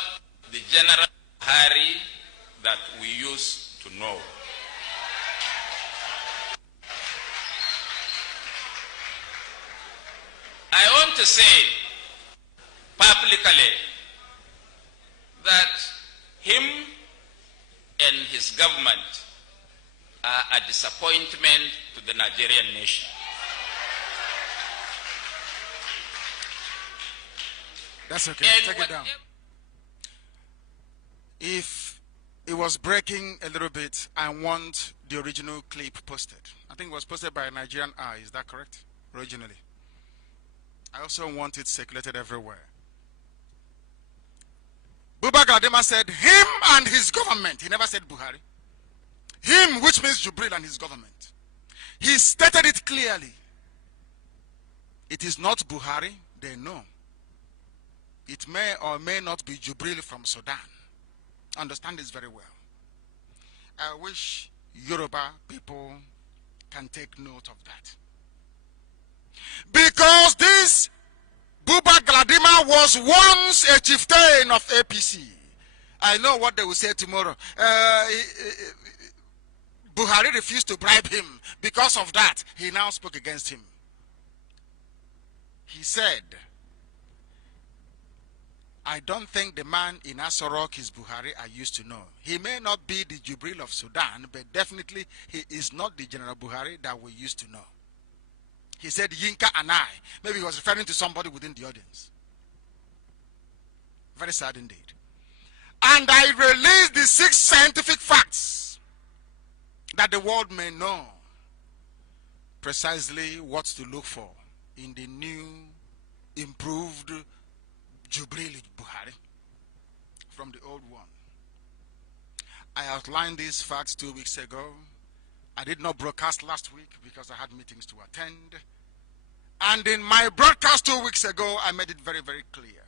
the General Buhari that we used to know. I want to say publicly that him and his government are a disappointment to the Nigerian nation. That's okay. Take it down. If it was breaking a little bit, I want the original clip posted. I think it was posted by a Nigerian Eye. Is that correct? Originally. I also want it circulated everywhere. Buba Galadima said him and his government. He never said Buhari. Him, which means Jubril and his government. He stated it clearly. It is not Buhari, they know. It may or may not be Jubril from Sudan. Understand this very well. I wish Yoruba people can take note of that. Because this Buba Galadima was once a chieftain of APC. I know what they will say tomorrow. Buhari refused to bribe him. Because of that, he now spoke against him. He said, I don't think the man in Asorok is Buhari I used to know. He may not be the Jubril of Sudan, but definitely he is not the General Buhari that we used to know. He said Yinka and I. Maybe he was referring to somebody within the audience. Very sad indeed. And I released the 6 scientific facts that the world may know precisely what to look for in the new, improved Jubril Buhari from the old one. I outlined these facts 2 weeks ago. I did not broadcast last week because I had meetings to attend. And in my broadcast 2 weeks ago, I made it very, very clear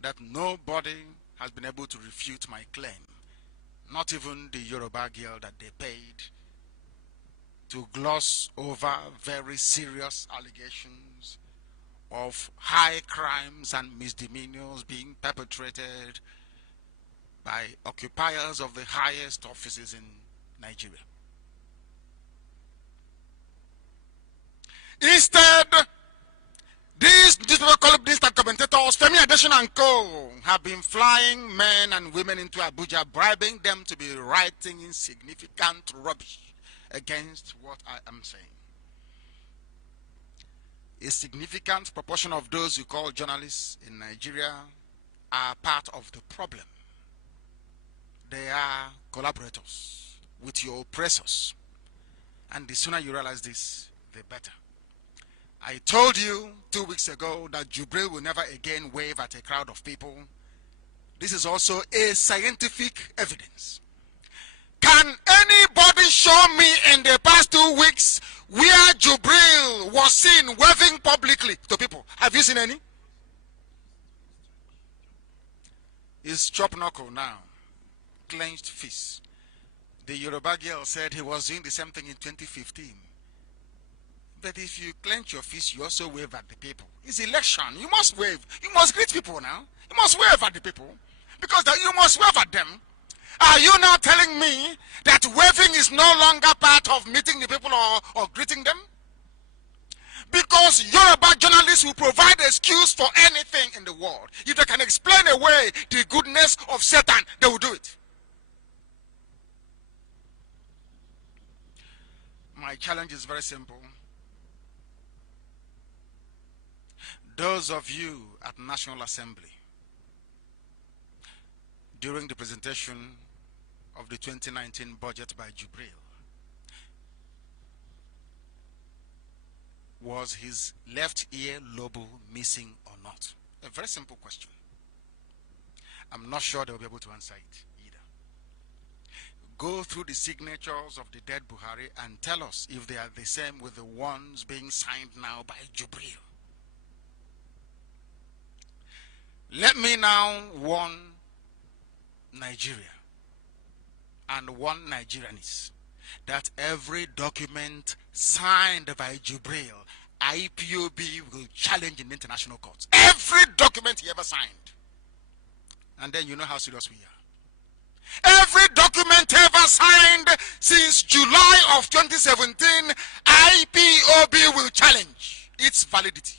that nobody has been able to refute my claim. Not even the Yoruba girl that they paid to gloss over very serious allegations of high crimes and misdemeanors being perpetrated by occupiers of the highest offices in Nigeria. Instead, these people columnists commentators, Femi Adesina and co, have been flying men and women into Abuja, bribing them to be writing insignificant rubbish against what I am saying. A significant proportion of those you call journalists in Nigeria are part of the problem. They are collaborators with your oppressors. And the sooner you realize this, the better. I told you 2 weeks ago that Jubril will never again wave at a crowd of people. This is also a scientific evidence. Can anybody show me in the past 2 weeks where Jubril was seen waving publicly to people. Have you seen any? His chop knuckle now, clenched fist. The Yoruba girl said he was doing the same thing in 2015. But if you clench your fist, you also wave at the people. It's election. You must wave. You must greet people now. You must wave at the people. Because you must wave at them. Are you now telling me that waving is no longer part of meeting the people or greeting them? Because Yoruba journalists will provide excuse for anything in the world. If they can explain away the goodness of Satan, they will do it. My challenge is very simple. Those of you at National Assembly, during the presentation of the 2019 budget by Jubril, was his left ear lobe missing or not? A very simple question. I'm not sure they'll be able to answer it either. Go through the signatures of the dead Buhari and tell us if they are the same with the ones being signed now by Jubril. Let me now warn Nigeria and warn Nigerians that every document signed by Jubril, IPOB will challenge in international courts. Every document he ever signed. And then you know how serious we are. Every document ever signed since July of 2017, IPOB will challenge its validity.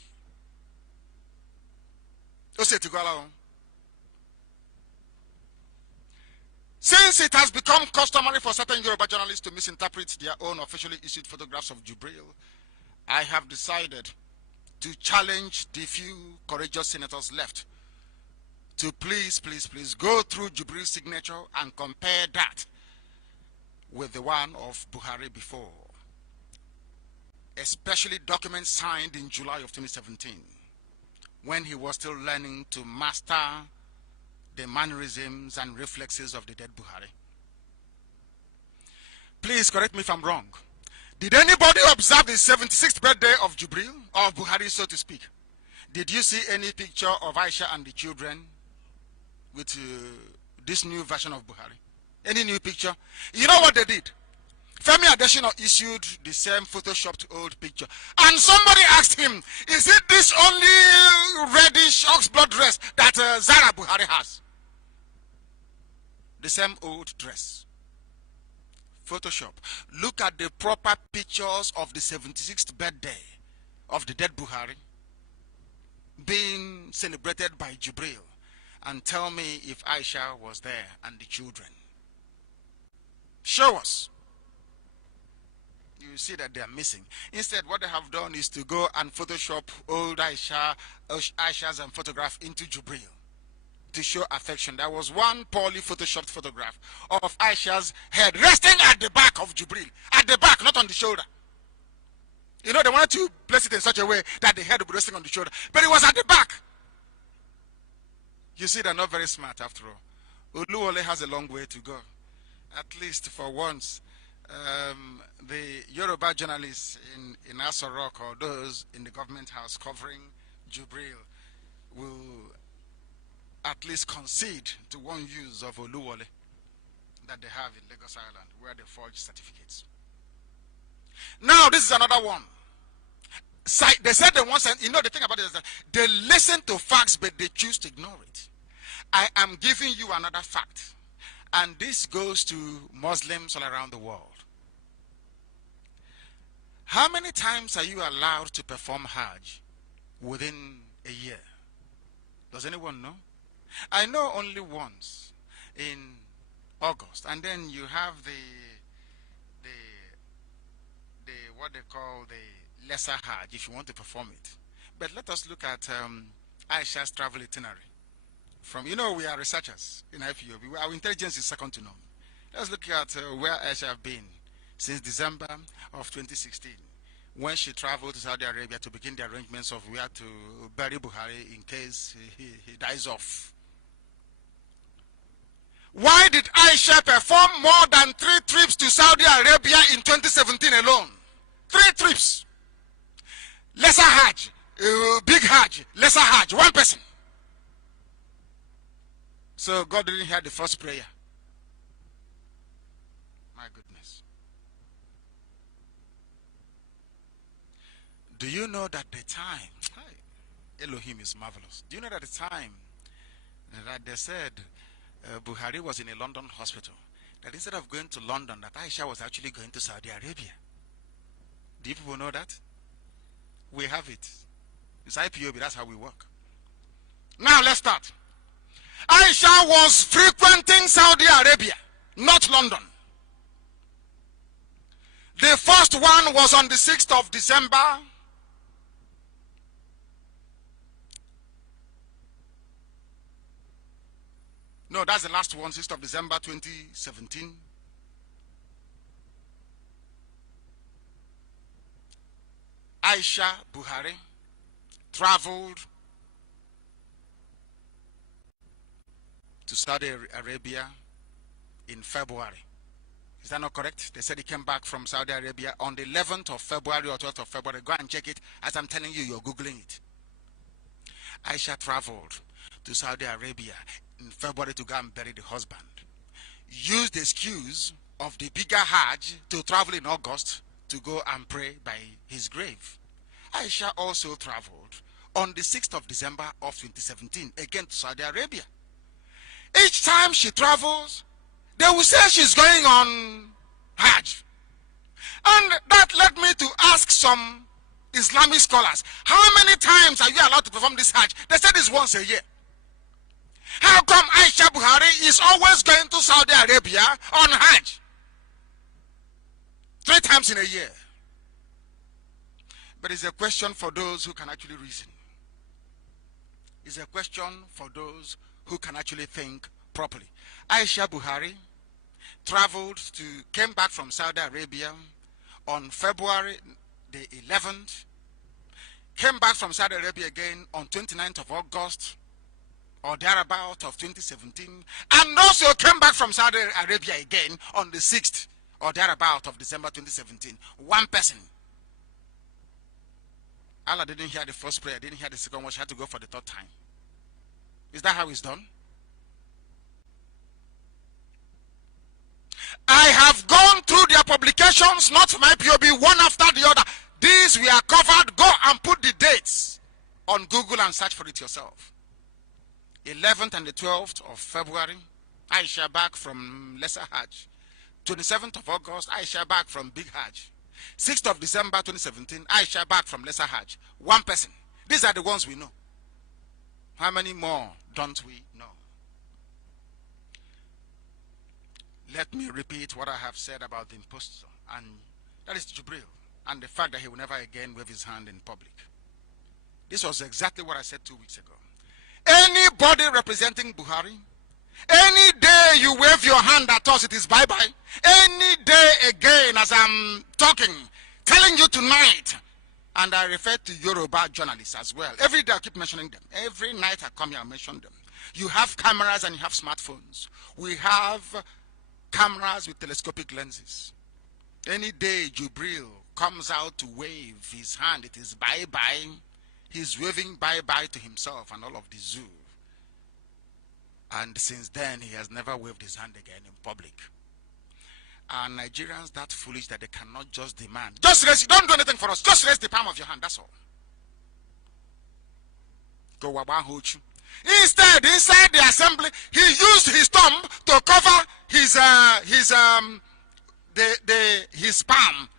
Since it has become customary for certain Yoruba journalists to misinterpret their own officially issued photographs of Jubril, I have decided to challenge the few courageous senators left to please go through Jubril's signature and compare that with the one of Buhari before, especially documents signed in July of 2017, when he was still learning to master the mannerisms and reflexes of the dead Buhari. Please correct me if I'm wrong. Did anybody observe the 76th birthday of Jubril, or of Buhari, so to speak? Did you see any picture of Aisha and the children with this new version of Buhari? Any new picture? You know what they did? Femi Adesina issued the same photoshopped old picture. And somebody asked him, is it this only reddish oxblood dress that Zara Buhari has? The same old dress. Photoshop. Look at the proper pictures of the 76th birthday of the dead Buhari being celebrated by Jubril, and tell me if Aisha was there and the children. Show us. You see that they are missing. Instead, what they have done is to go and Photoshop old Aisha's photograph into Jubril to show affection. There was one poorly photoshopped photograph of Aisha's head resting at the back of Jubril. At the back, not on the shoulder. You know, they wanted to place it in such a way that the head would be resting on the shoulder. But it was at the back. You see, they're not very smart after all. Oluwole has a long way to go. At least for once, the Yoruba journalists in Aso Rock, or those in the government house covering Jubril, will at least concede to one use of Oluwole that they have in Lagos Island, where they forge certificates. Now, this is another one. They said they want, you know, the thing about it is that they listen to facts, but they choose to ignore it. I am giving you another fact, and this goes to Muslims all around the world. How many times are you allowed to perform Hajj within a year? Does anyone know? I know only once, in August, and then you have the what they call the lesser Hajj if you want to perform it. But let us look at Aisha's travel itinerary. From, you know, we are researchers in IPOB. Our intelligence is second to none. Let's look at where Aisha has been since December of 2016, when she traveled to Saudi Arabia to begin the arrangements of where to bury Buhari in case he dies off. Why did Aisha perform more than 3 trips to Saudi Arabia in 2017 alone? 3 trips. lesser Hajj, big Hajj, lesser Hajj, one person. So God didn't hear the first prayer. My goodness. Do you know that the time, Elohim is marvelous. Do you know that the time that they said Buhari was in a London hospital, that instead of going to London, that Aisha was actually going to Saudi Arabia? Do you people know that? We have it. It's IPOB, that's how we work. Now let's start. Aisha was frequenting Saudi Arabia, not London. The first one was on the 6th of December. No, that's the last one, 6th of December 2017. Aisha Buhari traveled to Saudi Arabia in February. Is that not correct? They said he came back from Saudi Arabia on the 11th of February or 12th of February. Go and check it. As I'm telling you, you're Googling it. Aisha traveled to Saudi Arabia in February to go and bury the husband. Used the excuse of the bigger Hajj to travel in August to go and pray by his grave. Aisha also traveled on the 6th of December of 2017 again to Saudi Arabia. Each time she travels, they will say she's going on Hajj. And that led me to ask some Islamic scholars, how many times are you allowed to perform this Hajj? They said it's once a year. How come Aisha Buhari is always going to Saudi Arabia on Hajj? 3 times in a year. But it's a question for those who can actually reason. It's a question for those who can actually think properly. Aisha Buhari came back from Saudi Arabia on February the 11th, came back from Saudi Arabia again on 29th of August or thereabout of 2017, and also came back from Saudi Arabia again on the 6th or thereabout of December 2017. One person. Allah didn't hear the first prayer, didn't hear the second one, she had to go for the 3rd time. Is that how it's done? I have gone through their publications, not my POB, one after the other. These we are covered. Go and put the dates on Google and search for it yourself. 11th and the 12th of February, Aisha back from Lesser Hajj. 27th of August, Aisha back from Big Hajj. 6th of December 2017, Aisha back from Lesser Hajj. One person. These are the ones we know. How many more don't we know? Let me repeat what I have said about the impostor, and that is Jubril, and the fact that he will never again wave his hand in public. This was exactly what I said 2 weeks ago. Anybody representing Buhari, any day you wave your hand at us, it is bye-bye. Any day again, as I'm talking, telling you tonight, and I refer to Yoruba journalists as well. Every day I keep mentioning them. Every night I come here and mention them. You have cameras and you have smartphones. We have cameras with telescopic lenses. Any day Jubril comes out to wave his hand, it is bye-bye. He's waving bye-bye to himself and all of the zoo. And since then, he has never waved his hand again in public. Are Nigerians that foolish that they cannot just demand? Just raise, don't do anything for us. Just raise the palm of your hand, that's all. Go wabahochu. Instead, inside the assembly, he used his thumb to cover his palm.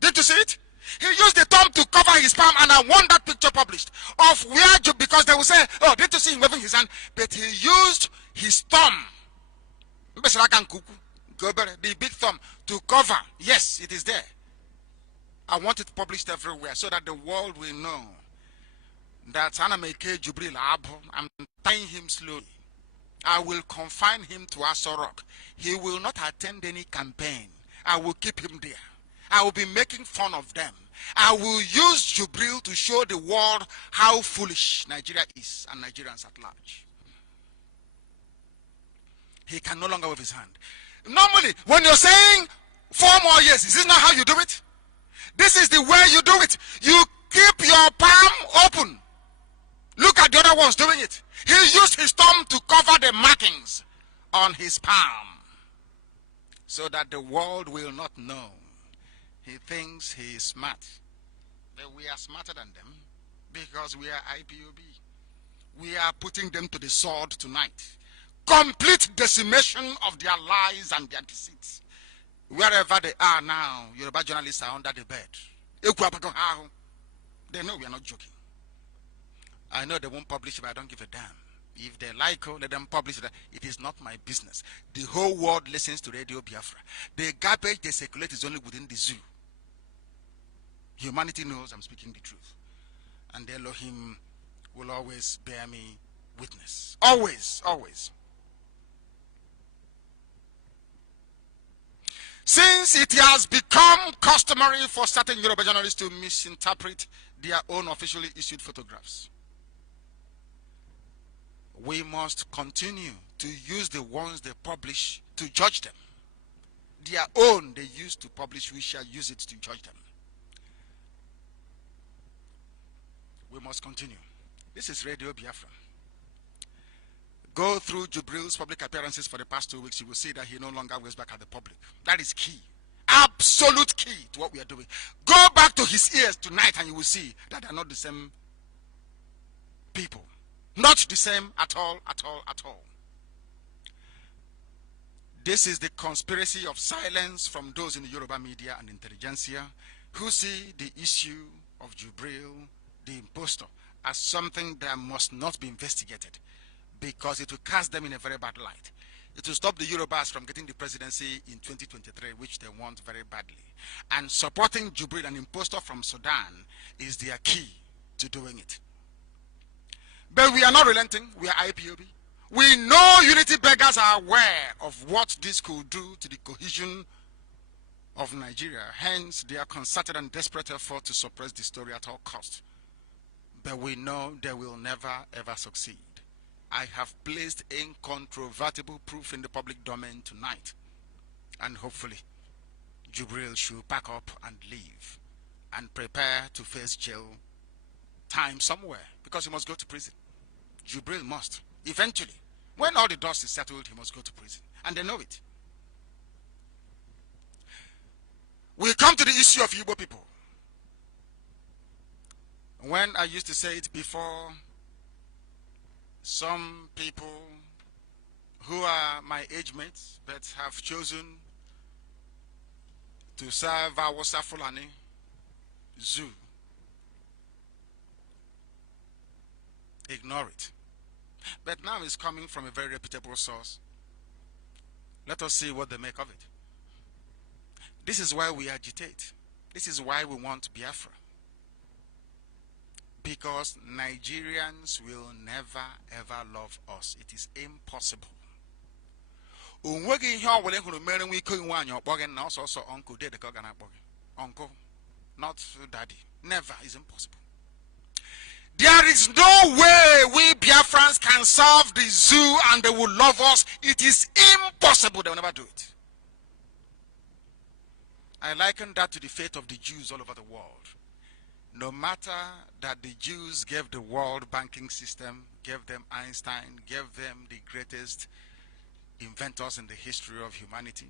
Did you see it? He used the thumb to cover his palm, and I want that picture published of where, because they will say, oh, did you see him waving his hand? But he used his thumb, the big thumb, to cover. Yes, it is there. I want it published everywhere so that the world will know that Anameke Jubril Abu, I'm tying him slowly. I will confine him to Asorok. He will not attend any campaign. I will keep him there. I will be making fun of them. I will use Jubril to show the world how foolish Nigeria is and Nigerians at large. He can no longer wave his hand. Normally, when you're saying 4 more years, is this not how you do it? This is the way you do it. You keep Keep your palm open. Look at the other ones doing it. He used his thumb to cover the markings on his palm so that the world will not know. He thinks he is smart. But we are smarter than them because we are IPOB. We are putting them to the sword tonight. Complete decimation of their lies and their deceits. Wherever they are now, Yoruba journalists are under the bed. They know we are not joking. I know they won't publish, but I don't give a damn. If they like, let them publish it. It is not my business. The whole world listens to Radio Biafra. The garbage they circulate is only within the zoo. Humanity knows I'm speaking the truth. And Elohim will always bear me witness. Always, always. Since it has become customary for certain Yoruba journalists to misinterpret their own officially issued photographs, we must continue to use the ones they publish to judge them. Their own they used to publish, we shall use it to judge them. We must continue. This is Radio Biafra. Go through Jubril's public appearances for the past 2 weeks. You will see that he no longer waves back at the public. That is key. Absolute key to what we are doing. Go back to his ears tonight and you will see that they are not the same people. Not the same at all, at all, at all. This is the conspiracy of silence from those in the Yoruba media and intelligentsia who see the issue of Jubril, the impostor, as something that must not be investigated because it will cast them in a very bad light. It will stop the Yorubas from getting the presidency in 2023, which they want very badly. And supporting Jubril, an impostor from Sudan, is their key to doing it. But we are not relenting. We are IPOB. We know unity beggars are aware of what this could do to the cohesion of Nigeria. Hence, their concerted and desperate effort to suppress the story at all costs. But we know they will never, ever succeed. I have placed incontrovertible proof in the public domain tonight. And hopefully, Jubril should pack up and leave and prepare to face jail time somewhere because he must go to prison. Jubril must. Eventually, when all the dust is settled, he must go to prison. And they know it. We come to the issue of Igbo people. When I used to say it before, some people who are my age mates but have chosen to serve Awasa Fulani Zoo ignore it. But now it's coming from a very reputable source. Let us see what they make of it. This is why we agitate. This is why we want Biafra. Because Nigerians will never ever love us. It is impossible. Uncle, not daddy. Never is impossible. There is no way we Biafrans can serve the zoo and they will love us. It is impossible. They will never do it. I liken that to the fate of the Jews all over the world. No matter that the Jews gave the world banking system, gave them Einstein, gave them the greatest inventors in the history of humanity,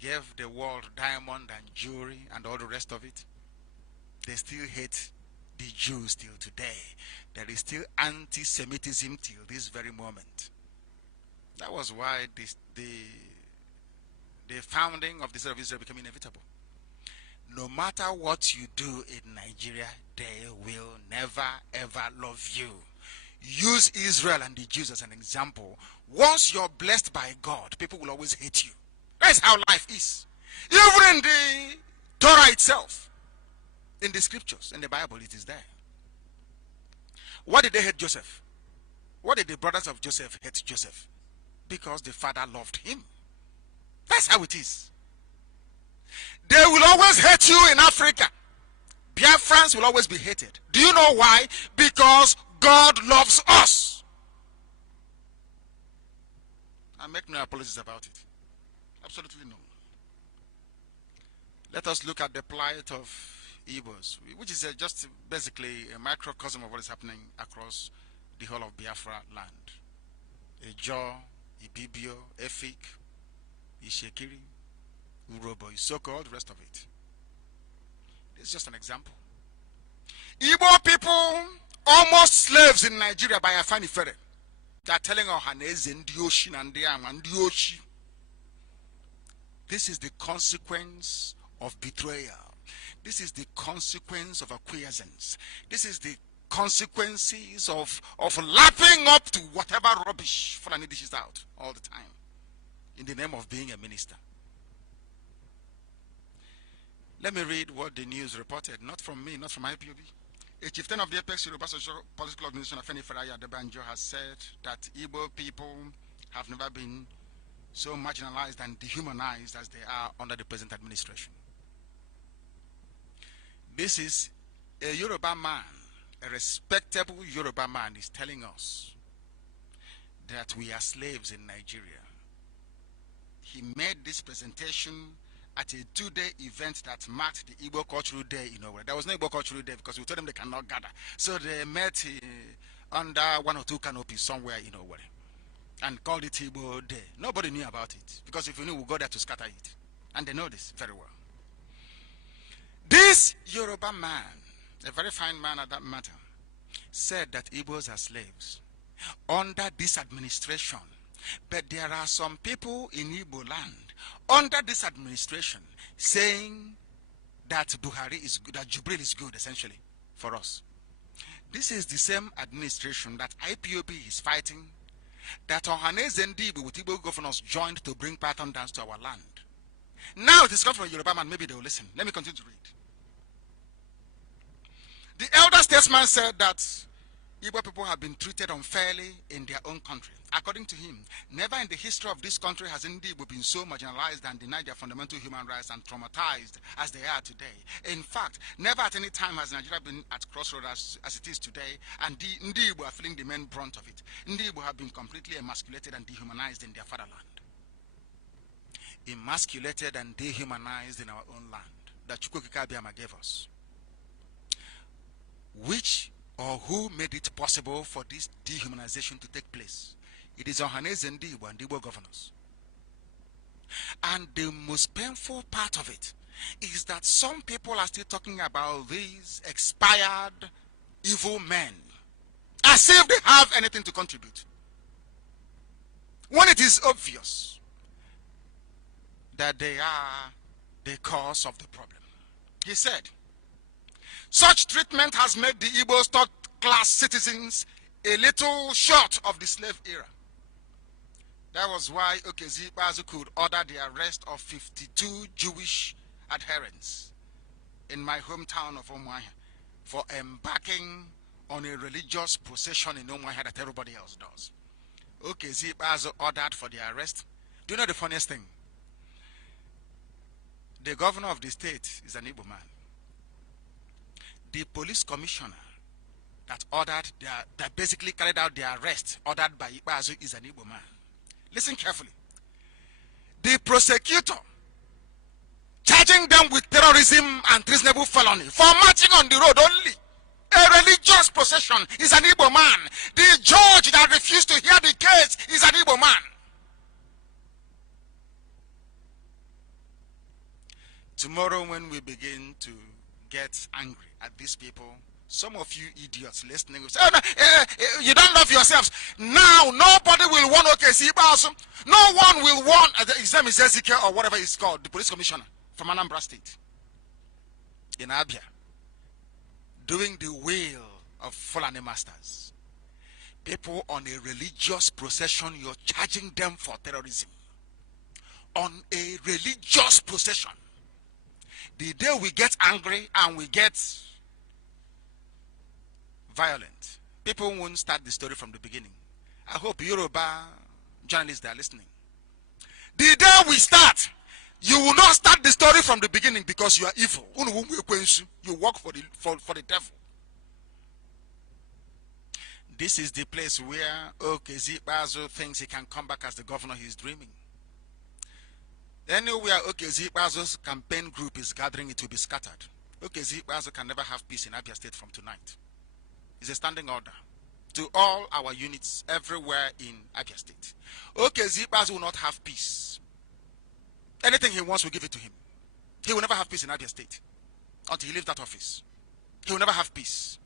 gave the world diamond and jewelry and all the rest of it, they still hate the Jews till today. There is still anti-Semitism till this very moment. That was why the founding of the state of Israel became inevitable. No matter what you do in Nigeria, they will never ever love you. Use Israel and the Jews as an example. Once you're blessed by God, people will always hate you. That's how life is. Even in the Torah itself, in the scriptures, in the Bible, it is there. Why did they hate Joseph? Why did the brothers of Joseph hate Joseph? Because the father loved him. That's how it is. They will always hate you in Africa. Biafrans will always be hated. Do you know why? Because God loves us. I make no apologies about it. Absolutely no. Let us look at the plight of Igbos, which is just basically a microcosm of what is happening across the whole of Biafra land. Ejo, Ibibio, Efik, Ishekiri, Urobo, Isoko, all the rest of it. It's just an example. Igbo people, almost slaves in Nigeria by Afani Fere. They are telling Ohanese and Dioshi and Dioshi. This is the consequence of betrayal. This is the consequence of acquiescence. This is the consequences of lapping up to whatever rubbish Fulani dishes out all the time in the name of being a minister. Let me read what the news reported, not from me, not from IPOB. A chieftain of the Apex Yoruba Social Political Organization, Afeni Faraya Debanjo, has said that Igbo people have never been so marginalized and dehumanized as they are under the present administration. This is a Yoruba man, a respectable Yoruba man is telling us that we are slaves in Nigeria. He made this presentation at a 2-day event that marked the Igbo Cultural Day in Owerri. There was no Igbo Cultural Day because we told them they cannot gather. So they met under 1 or 2 canopies somewhere in Owerri and called it Igbo Day. Nobody knew about it because if we knew, we'd go there to scatter it. And they know this very well. This Yoruba man, a very fine man at that matter, said that Igbos are slaves under this administration. But there are some people in Igbo land under this administration saying that Buhari is good, that Jubril is good, essentially, for us. This is the same administration that IPOB is fighting, that Ohanese and Igbo with Igbo governors joined to bring Python dance to our land. Now it is come from a Yoruba man, maybe they will listen. Let me continue to read. The elder statesman said that Igbo people have been treated unfairly in their own country. According to him, never in the history of this country has Igbo been so marginalized and denied their fundamental human rights and traumatized as they are today. In fact, never at any time has Nigeria been at crossroads as it is today, and Igbo are feeling the main brunt of it. Igbo have been completely emasculated and dehumanized in their fatherland. Emasculated and dehumanized in our own land that Chukwuka Abiyama gave us. Which or who made it possible for this dehumanization to take place? It is Ohanese and Igbo and Igbo governors. And the most painful part of it is that some people are still talking about these expired evil men as if they have anything to contribute, when it is obvious that they are the cause of the problem. He said, such treatment has made the Igbos third-class citizens a little short of the slave era. That was why Okezi Ikpeazu could order the arrest of 52 Jewish adherents in my hometown of Umuahia for embarking on a religious procession in Umuahia that everybody else does. Okezi Ikpeazu ordered for the arrest. Do you know the funniest thing? The governor of the state is an Igbo man. The police commissioner that basically carried out the arrest ordered by Ikpeazu is an Igbo man. Listen carefully. The prosecutor charging them with terrorism and treasonable felony for marching on the road only, a religious procession, is an Igbo man. The judge that refused to hear the case is an Igbo man. Tomorrow when we begin to get angry at these people, some of you idiots listening will say, oh, no, you don't love yourselves. Now, nobody will want OKC. No one will want, his name is Ezekiel or whatever it's called, the police commissioner from Anambra State in Abia, doing the will of Fulani masters. People on a religious procession, you're charging them for terrorism. On a religious procession. The day we get angry and we get violent, people won't start the story from the beginning. I hope Yoruba journalists are listening. The day we start, you will not start the story from the beginning because you are evil. You work for the devil. This is the place where Okezi Ikpeazu thinks he can come back as the governor he's dreaming. Anywhere Okezi Ikpeazu's campaign group is gathering, it will be scattered. Okay, Zikbazo can never have peace in Abia State from tonight. It's a standing order to all our units everywhere in Abia State. Okay, Zikbazo will not have peace. Anything he wants, we give it to him. He will never have peace in Abia State until he leaves that office. He will never have peace.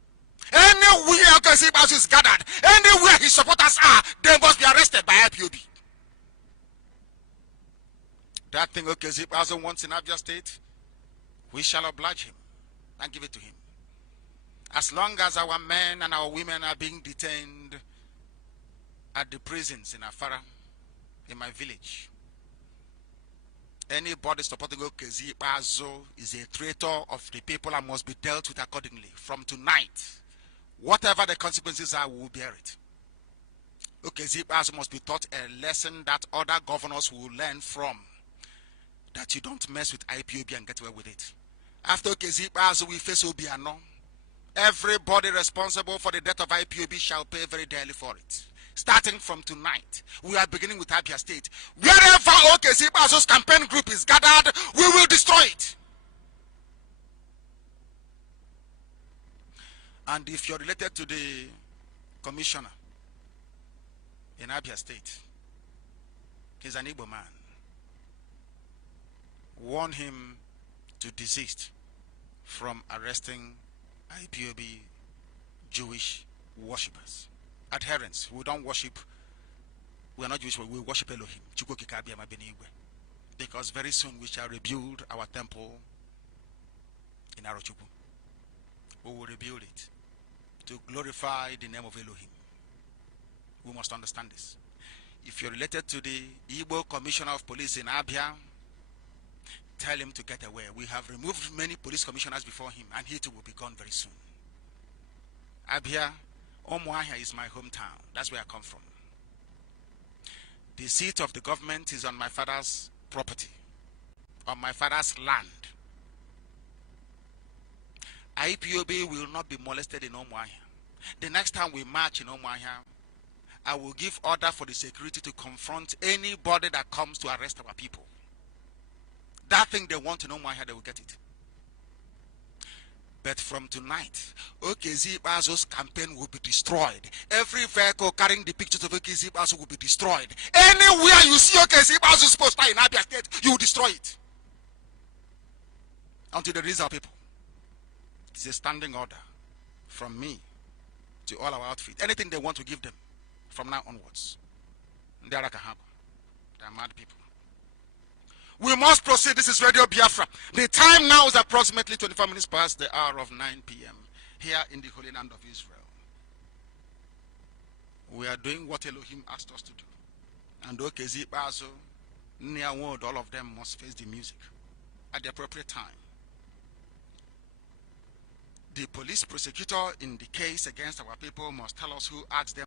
Anywhere Zikbazo is gathered, anywhere his supporters are, they must be arrested by IPOB. That thing Zikbazo wants in Abia State, we shall oblige him and give it to him. As long as our men and our women are being detained at the prisons in Afara, in my village, anybody supporting Zikbazo is a traitor of the people and must be dealt with accordingly. From tonight, whatever the consequences are, we will bear it. Zikbazo must be taught a lesson that other governors will learn from, that you don't mess with IPOB and get away with it. After Zikbazo, we face Obiano. Everybody responsible for the death of IPOB shall pay very dearly for it. Starting from tonight, we are beginning with Abia State. Wherever Zikbazo's campaign group is gathered, we will destroy it. And if you're related to the commissioner in Abia State, he's an Igbo man, warn him to desist from arresting IPOB Jewish worshippers. Adherents. We don't worship, we are not Jewish, we worship Elohim. Because very soon we shall rebuild our temple in Arochukwu. We will rebuild it to glorify the name of Elohim. We must understand this. If you're related to the Igbo Commissioner of Police in Abia, tell him to get away. We have removed many police commissioners before him, and he too will be gone very soon. Abia, Omuahia is my hometown. That's where I come from. The seat of the government is on my father's property, on my father's land. IPOB will not be molested in Omuahia. The next time we march in Omuahia, I will give order for the security to confront anybody that comes to arrest our people. That thing they want in Omuahia, they will get it. But from tonight, Zikbazo's campaign will be destroyed. Every vehicle carrying the pictures of Zikbazo will be destroyed. Anywhere you see Zikbazo's poster in Abia State, you will destroy it. Until they release our people. It's a standing order from me to all our outfit. Anything they want to give them from now onwards. They are mad people. We must proceed. This is Radio Biafra. The time now is approximately 25 minutes past the hour of 9 p.m. here in the Holy Land of Israel. We are doing what Elohim asked us to do. And Zikbazo, near word, all of them must face the music at the appropriate time. The police prosecutor in the case against our people must tell us who asked them